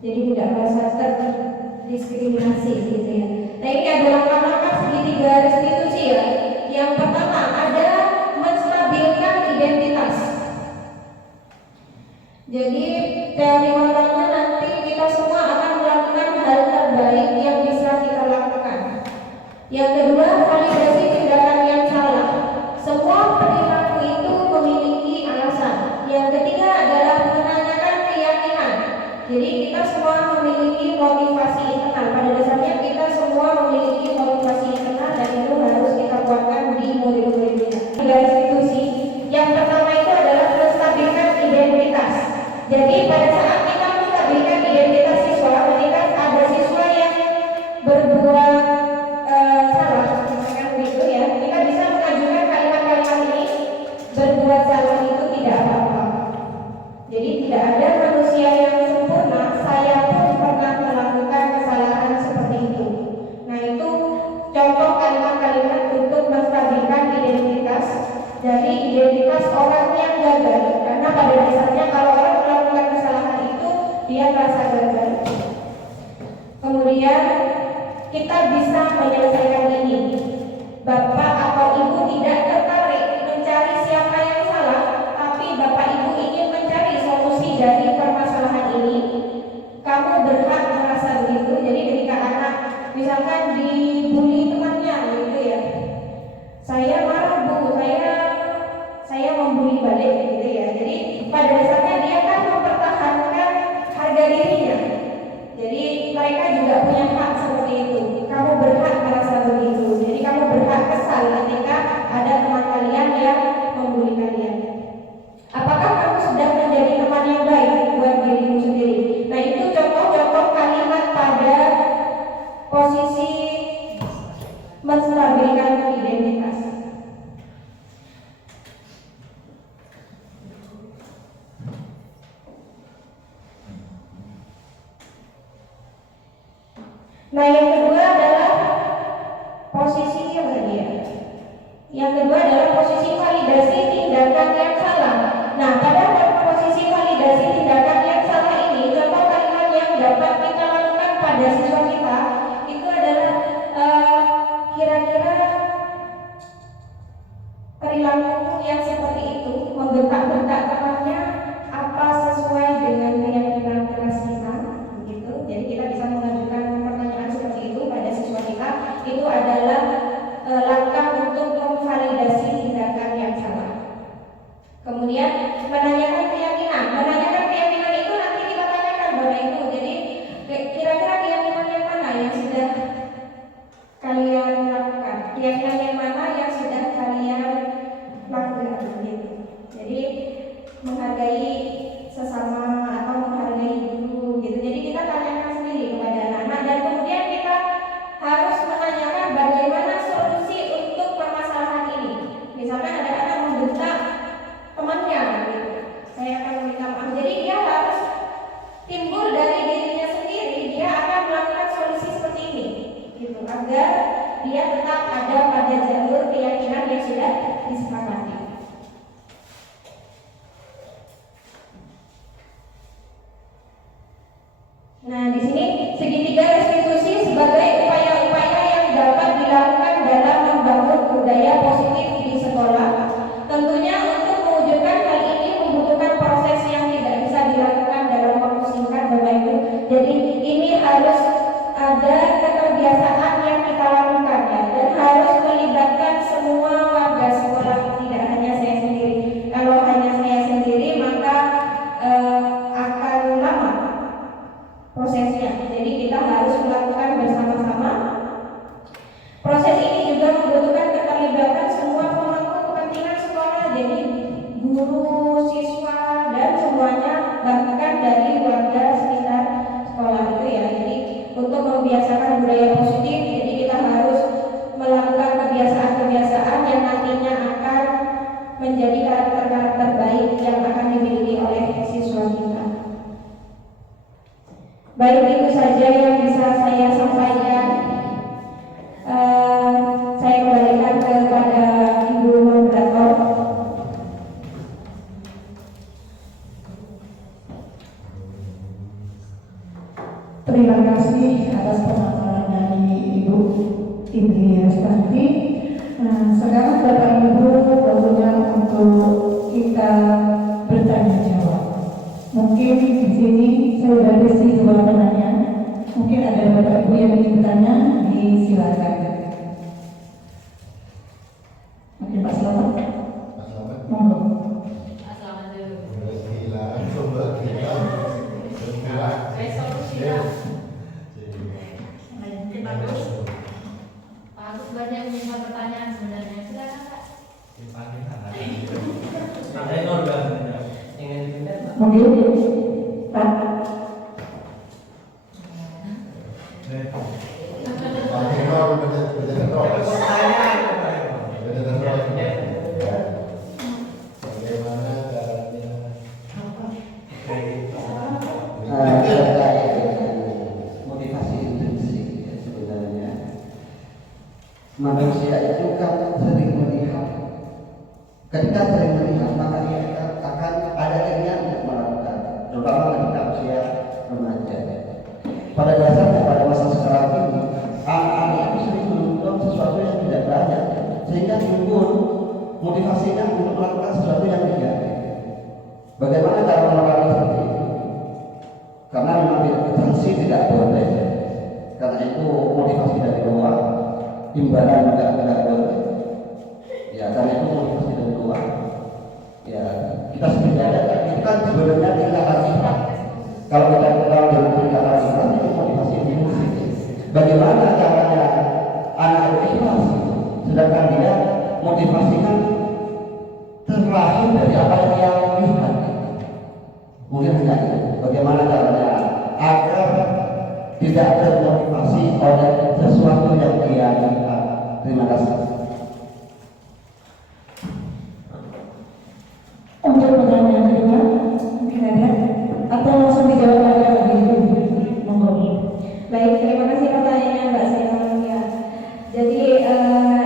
Jadi tidak merasa terdiskriminasi gitu ya. Nah, ini adalah langkah-langkah segitiga restitusi ya. Yang pertama ada menstabilkan identitas. Jadi teori awalnya nanti kita semua akan melakukan hal terbaik yang bisa kita lakukan. Yang kedua, validasi tindakan yang salah. Semua perilaku itu memiliki alasan. Yang ketiga adalah menanyakan keyakinan. Jadi kita semua memiliki motivasi internal. Pada dasarnya kita semua memiliki motivasi internal dan itu harus kita kuatkan di murid-murid kita. Restitusi. Yang pertama itu adalah menstabilkan identitas. Jadi pada saat kita menstabilkan identitas siswa, ketika ada siswa yang berbuat salah, misalkan begitu ya, kita bisa mengajukan kalimat-kalimat ini, berbuat salah itu tidak apa-apa. Jadi tidak ada manusia yang sempurna, saya pun pernah melakukan kesalahan seperti itu. Nah, itu contoh kalimat-kalimat untuk menstabilkan identitas dari identitas orang yang gagal. Karena pada dasarnya kalau orang melakukan kesalahan itu dia merasa gagal. Kemudian kita bisa menyelesaikan ini. Bapak atau ibu tidak tertarik mencari siapa yang salah, tapi bapak ibu ingin mencari solusi dari permasalahan ini. Kamu berhak merasa begitu. Jadi ketika anak misalkan dibully temannya gitu ya, saya marah bu, saya membuli balik gitu ya. Jadi pada dasarnya dia kan mempertahankan harga dirinya. Jadi mereka juga punya hak seperti itu. Kamu berhak merasa begitu. Jadi kamu berhak kesal ketika ada teman kalian yang membuli kalian. Apakah kamu sudah menjadi teman yang baik buat dirimu sendiri? Nah, itu contoh-contoh kalimat pada posisi menstabilkan identitas. Nah, yang kedua adalah posisi Yang kedua adalah posisi validasi tindakan yang salah. Nah, pada posisi validasi tindakan yang salah ini, contoh kalimat yang dapat kita lakukan pada siswa kita itu adalah kira-kira perilaku yang seperti itu membentak-bentak temannya apa sesuai dengan keyakinan kelas kita, begitu. Jadi kita bisa mengajukan pertanyaan seperti itu pada siswa kita. Itu adalah langkah untuk memvalidasi tindakan yang salah. Kemudian menanyakan keyakinan. Menanyakan keyakinan itu nanti kita tanyakan Bapak Ibu. Jadi kira-kira keyakinan yang mana yang sudah kalian lakukan? Keyakinan yang mana yang sudah kalian lakukan? Gitu. Jadi menghargai sesama atau menghargai guru gitu. Jadi kita tanyakan sendiri kepada anak-anak dan kemudian kita harus menanyakan bagaimana solusi untuk permasalahan ini. Misalkan ada anak membentak temannya gitu. Saya akan meminta maaf. Jadi dia harus timbul dari dirinya sendiri, dia akan melakukan solusi seperti ini gitu, agar dia tetap ada pada jalur keyakinan yang sudah disepakati. Nah, di sini segitiga restitusi sebagai upaya-upaya yang dapat dilakukan dalam membangun budaya positif di sekolah. Ibu Yastanti. Sekarang Bapak Ibu waktunya untuk kita bertanya jawab. Mungkin di sini saya sudah isi 2 penanya. Mungkin ada Bapak Ibu yang ingin bertanya, disilakan. Mungkin Pak Selamat. Pak Selamat. Monggo. Gila, coba kita. Mungkin bagus. Pak Agus banyak punya pertanyaan sebenarnya. Silakan Pak. Mungkin Pak. Pak Henor, bagaimana caranya? Motivasi intrinsik ya, sebenarnya manusia itu kan sering melihat, ketika sering melihat maka dia akan ada keinginan untuk melakukan, terutama ketika usia remaja. Pada dasarnya pada masa sekarang ini anak-anak itu sering menuntut sesuatu yang tidak banyak, sehingga timbul motivasinya untuk melakukan sesuatu yang negatif. Bagaimana cara melakukan seperti itu? Karena memang sanksi tidak boleh, karena itu motivasi dari luar, imbalan juga tidak boleh. Ya, karena itu motivasi dari luar. Ya, kita sendiri ada, itu kan sebenarnya tingkatan sifat. Kalau kita kenal dengan tingkatan sifat itu motivasi intrinsik. Bagaimana caranya anak itu ikhlas, sedangkan dia motivasinya terlahir dari apa yang dia lihat. Mungkin hanya itu. Bagaimana caranya agar tidak termotivasi oleh sesuatu yang dia lihat. Terima kasih. Untuk pertanyaan kedua, mungkin ada atau langsung dijawab oleh Ibu. Monggo. Baik, terima kasih pertanyaannya Mbak Sylvia. Jadi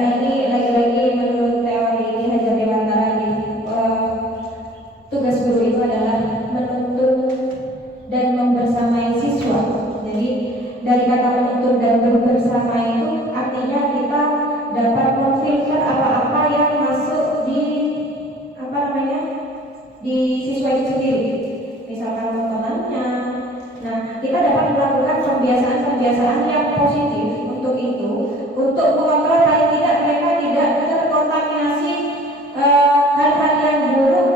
ini lagi-lagi menurut teori ini Hajar Dewantara ini tugas guru itu adalah menuntut dan membersamai siswa. Jadi dari kata menuntut dan bersama itu artinya kita dapat memfilter apa-apa yang masuk di di siswa itu sendiri. Misalkan tontonannya. Nah, kita dapat melakukan pembiasaan-pembiasaan yang positif untuk itu, untuk mengontrol paling tidak mereka tidak terkontaminasi hal-hal yang buruk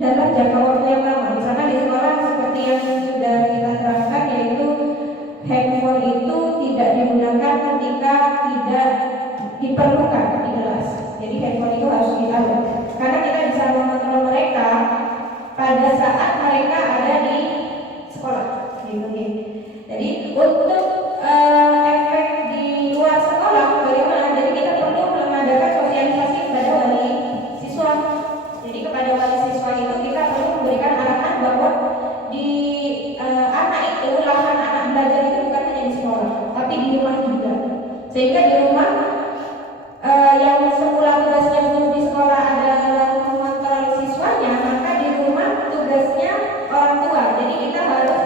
dalam jangka waktu yang lama. Misalkan di sekolah seperti yang sudah kita terangkan, yaitu handphone itu tidak digunakan ketika tidak diperlukan di kelas. Jadi handphone itu harus ditaruh, karena kita bisa mengontrol mereka pada saat mereka ada di sekolah. Jadi untuk efek di luar sekolah bagaimana? Jadi kita perlu mengadakan sosialisasi kepada wali siswa. Jadi kepada wali siswa itu kita perlu memberikan arahan bahwa di anak itu lahan anak belajar itu bukan hanya di sekolah, tapi di rumah juga. Sehingga di rumah yang semula tugasnya untuk di sekolah adalah mengontrol siswanya, maka di rumah tugasnya orang tua. Jadi kita harus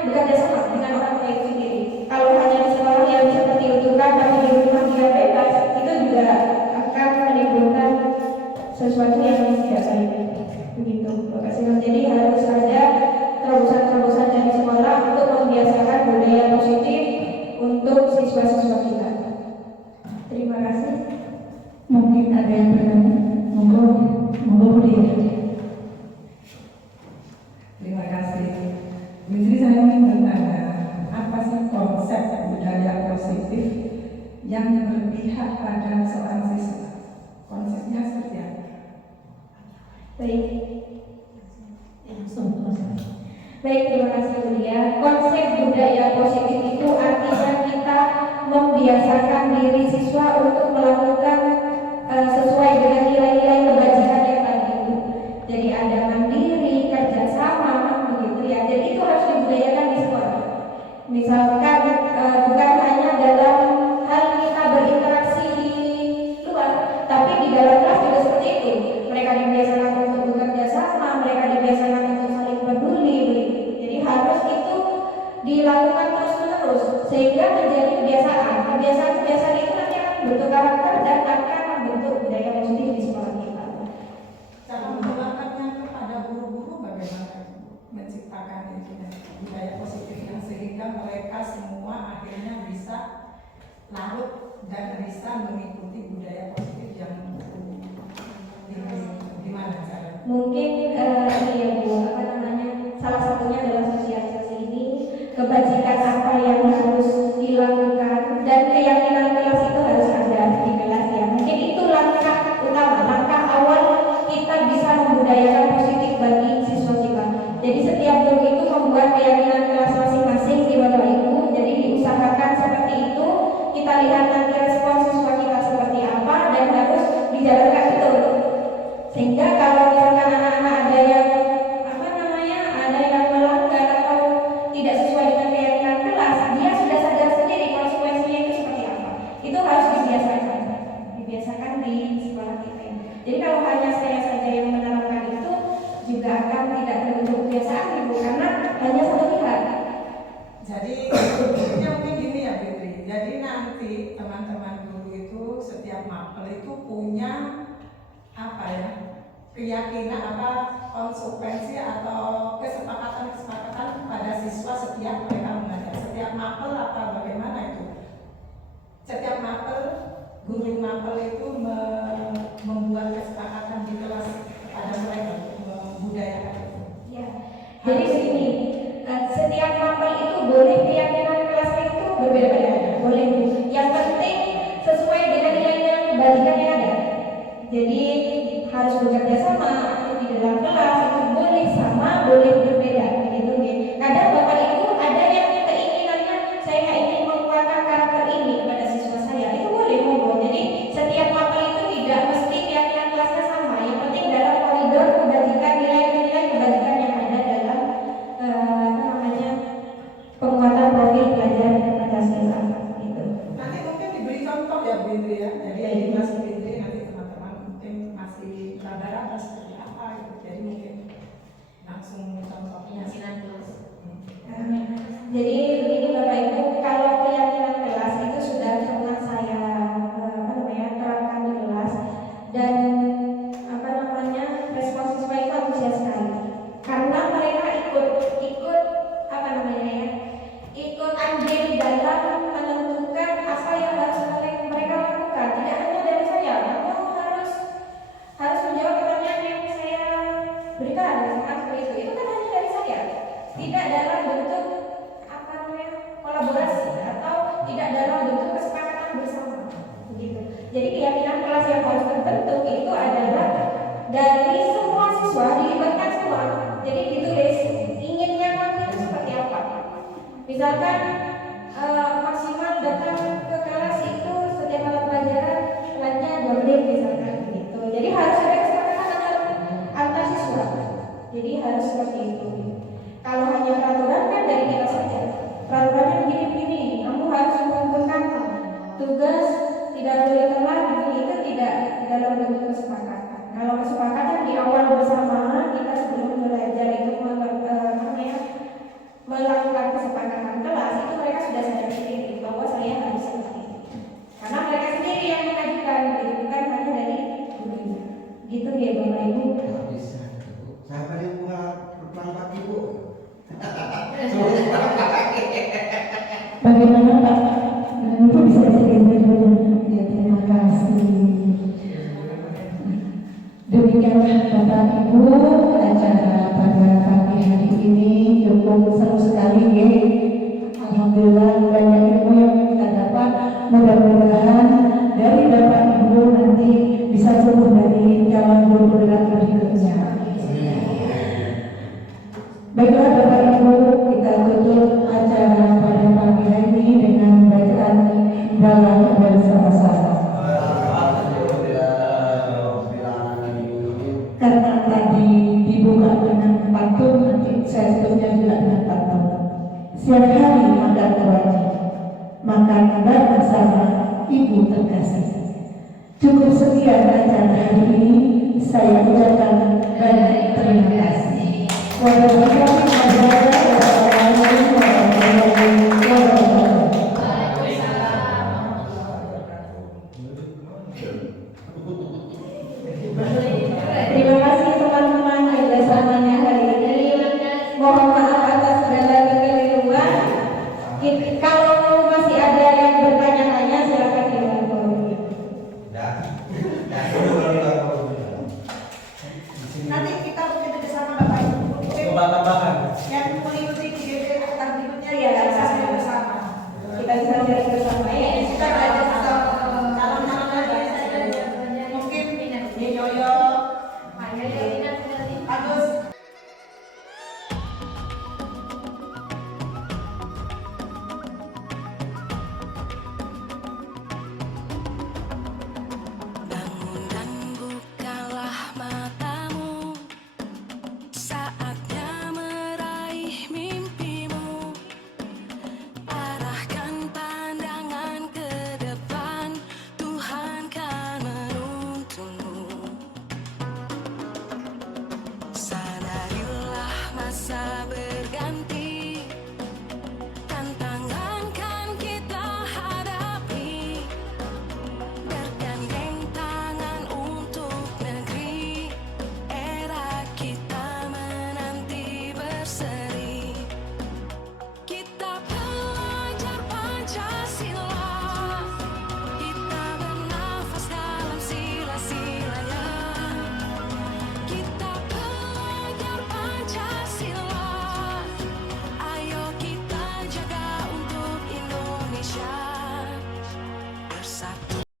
bekerja sama dengan orang tua itu sendiri. Kalau hanya di sekolah yang seperti itu kan, tapi di rumah dia bebas, itu juga akan menimbulkan sesuatu yang tidak baik. Begitu. Jadi harus ada terobosan-terobosan dari sekolah untuk membiasakan budaya positif untuk siswa-siswa kita. Terima kasih. Mungkin ada yang bertanya. Monggo dia. Terima kasih. Jadi saya ingin bertanya, apa sih konsep budaya positif yang berpihak pada seorang siswa? Konsepnya seperti apa? Baik. Baik, terima kasih Budia. Konsep budaya positif itu artinya kita membiasakan diri siswa untuk melakukan sesuai dengan nilai-nilai kebajikan yang tadi itu. Jadi ada mandiri, kerjasama, begitu ya. Jadi itu harus dibudayakan di sekolah. Misalkan bukan hanya dalam hal kita berinteraksi di luar, tapi di dalam kelas juga seperti itu. Mereka dibiasakan untuk bekerja sama, mereka dibiasakan untuk saling peduli, begitu. Jadi harus itu dilakukan terus-menerus. sehingga menjadi kebiasaan itu nanti akan membentuk karakter dan akan membentuk budaya positif di sekolah kita. Cara menerapkannya kepada guru-guru bagaimana menciptakan itu budaya positif yang sehingga mereka semua akhirnya bisa larut dan bisa mengikuti budaya positif yang gimana cara? Mungkin ini ya Bu, salah satunya adalah sosialisasi ini, kebajikan apa yang harus dilakukan dan keyakinan kelas itu harus ada di kelas ya. Mungkin itu langkah utama, langkah awal kita bisa membudayakan positif bagi siswa kita. Jadi setiap guru itu membuat keyakinan kelas masing-masing di Bapak Ibu. Jadi diusahakan seperti itu. Kita lihat nanti respon siswa kita seperti apa dan harus dijalankan itu. Sehingga kalau misalkan anak-anak ada yang melanggar atau tidak sesuai dengan keyakinan kelas, dia sudah sadar sendiri konsekuensinya itu seperti apa. Itu harus dibiasakan di sekolah kita. Jadi kalau hanya saya saja yang menerapkan itu juga akan tidak terbentuk kebiasaan Ibu, karena hanya satu pihak. Jadi mungkin gini ya Fitri. Jadi nanti teman-teman guru itu setiap mapel itu punya apa ya, keyakinan konsekuensi atau kesepakatan pada siswa setiap mereka mengajar. Setiap mapel apa bagaimana itu? Setiap mapel, guru mapel itu membuat kesepakatan di kelas pada mereka untuk membudayakan itu. Ya. Jadi begini, setiap mapel itu boleh keyakinan kelasnya itu berbeda-beda, boleh. Yang penting sesuai dengan nilai-nilai kebajikan yang ada. Jadi harus bekerja sama di dalam kelas itu boleh sama, boleh berbeda gitu ya. Kadang Bapak Ibu ada yang keinginannya saya ingin menguatkan karakter ini kepada siswa saya, itu boleh monggo. Jadi setiap mapel itu tidak mesti keyakinan kelasnya sama. Yang penting dalam koridor kebajikan, nilai-nilai kebajikan yang ada dalam penguatan profil pelajar Pancasila gitu. Nanti mungkin diberi contoh ya Bu Indri ya. Jadi di kelas Bu Indri nanti teman-teman mungkin masih raba-raba seperti apa gitu. Jadi mungkin langsung contohnya. Jadi ini Bapak Ibu, kalau keyakinan kelas itu sudah pernah saya terapkan di kelas dan respon siswa itu antusias sekali karena mereka ikut andil dalam menentukan apa yang harus mereka lakukan. Tidak hanya dari saya, kamu harus menjawab pertanyaan yang saya berikan, seperti itu. Itu kan hanya dari saya, tidak dalam bentuk kolaborasi atau tidak dalam bentuk kesepakatan bersama. Begitu. Jadi keyakinan kelas yang harus terbentuk itu adalah dari semua siswa, dilibatkan semua. Jadi ditulis inginnya kamu itu seperti apa. Misalkan maksimal datang ke kelas itu setiap malam pelajaran kelasnya 2 menit misalkan begitu. Jadi harus ada kesepakatan antar siswa. Jadi harus seperti itu. Kalau hanya peraturan kan dari kita saja. Peraturannya begini-begini, kamu harus mengumpulkan tugas, tidak boleh telat, itu tidak dalam bentuk kesepakatan. Kalau kesepakatan di awal bersama, kita sebelum belajar itu melakukan kesepakatan kelas, itu mereka sudah sadar sendiri bahwa saya harus seperti itu. Karena mereka sendiri yang mengajukan, bukan hanya dari gurunya. Gitu ya Bapak Ibu. Bisa. Saya paling bermanfaat Ibu. Bagaimana Pak? Itu bisa disampaikan. Ya, terima kasih. Demikianlah Bapak Ibu acara pada pagi hari ini cukup seru sekali ya. Alhamdulillah banyak ilmu yang kita dapat. Mudah-mudahan dari Bapak Ibu nanti bisa tumbuh dari calon guru berikutnya. Baiklah Bapak Ibu, kita tutup acara pada pagi hari ini dengan bacaan dalam bersama-sama. Karena tadi dibuka dengan pantun, nanti saya tutupnya juga dengan pantun. Siang hari makan wajib, makan bersama ibu terkasih. Cukup sekian acara hari ini, saya ucapkan banyak terima kasih. Wassalamualaikum warahmatullahi wabarakatuh.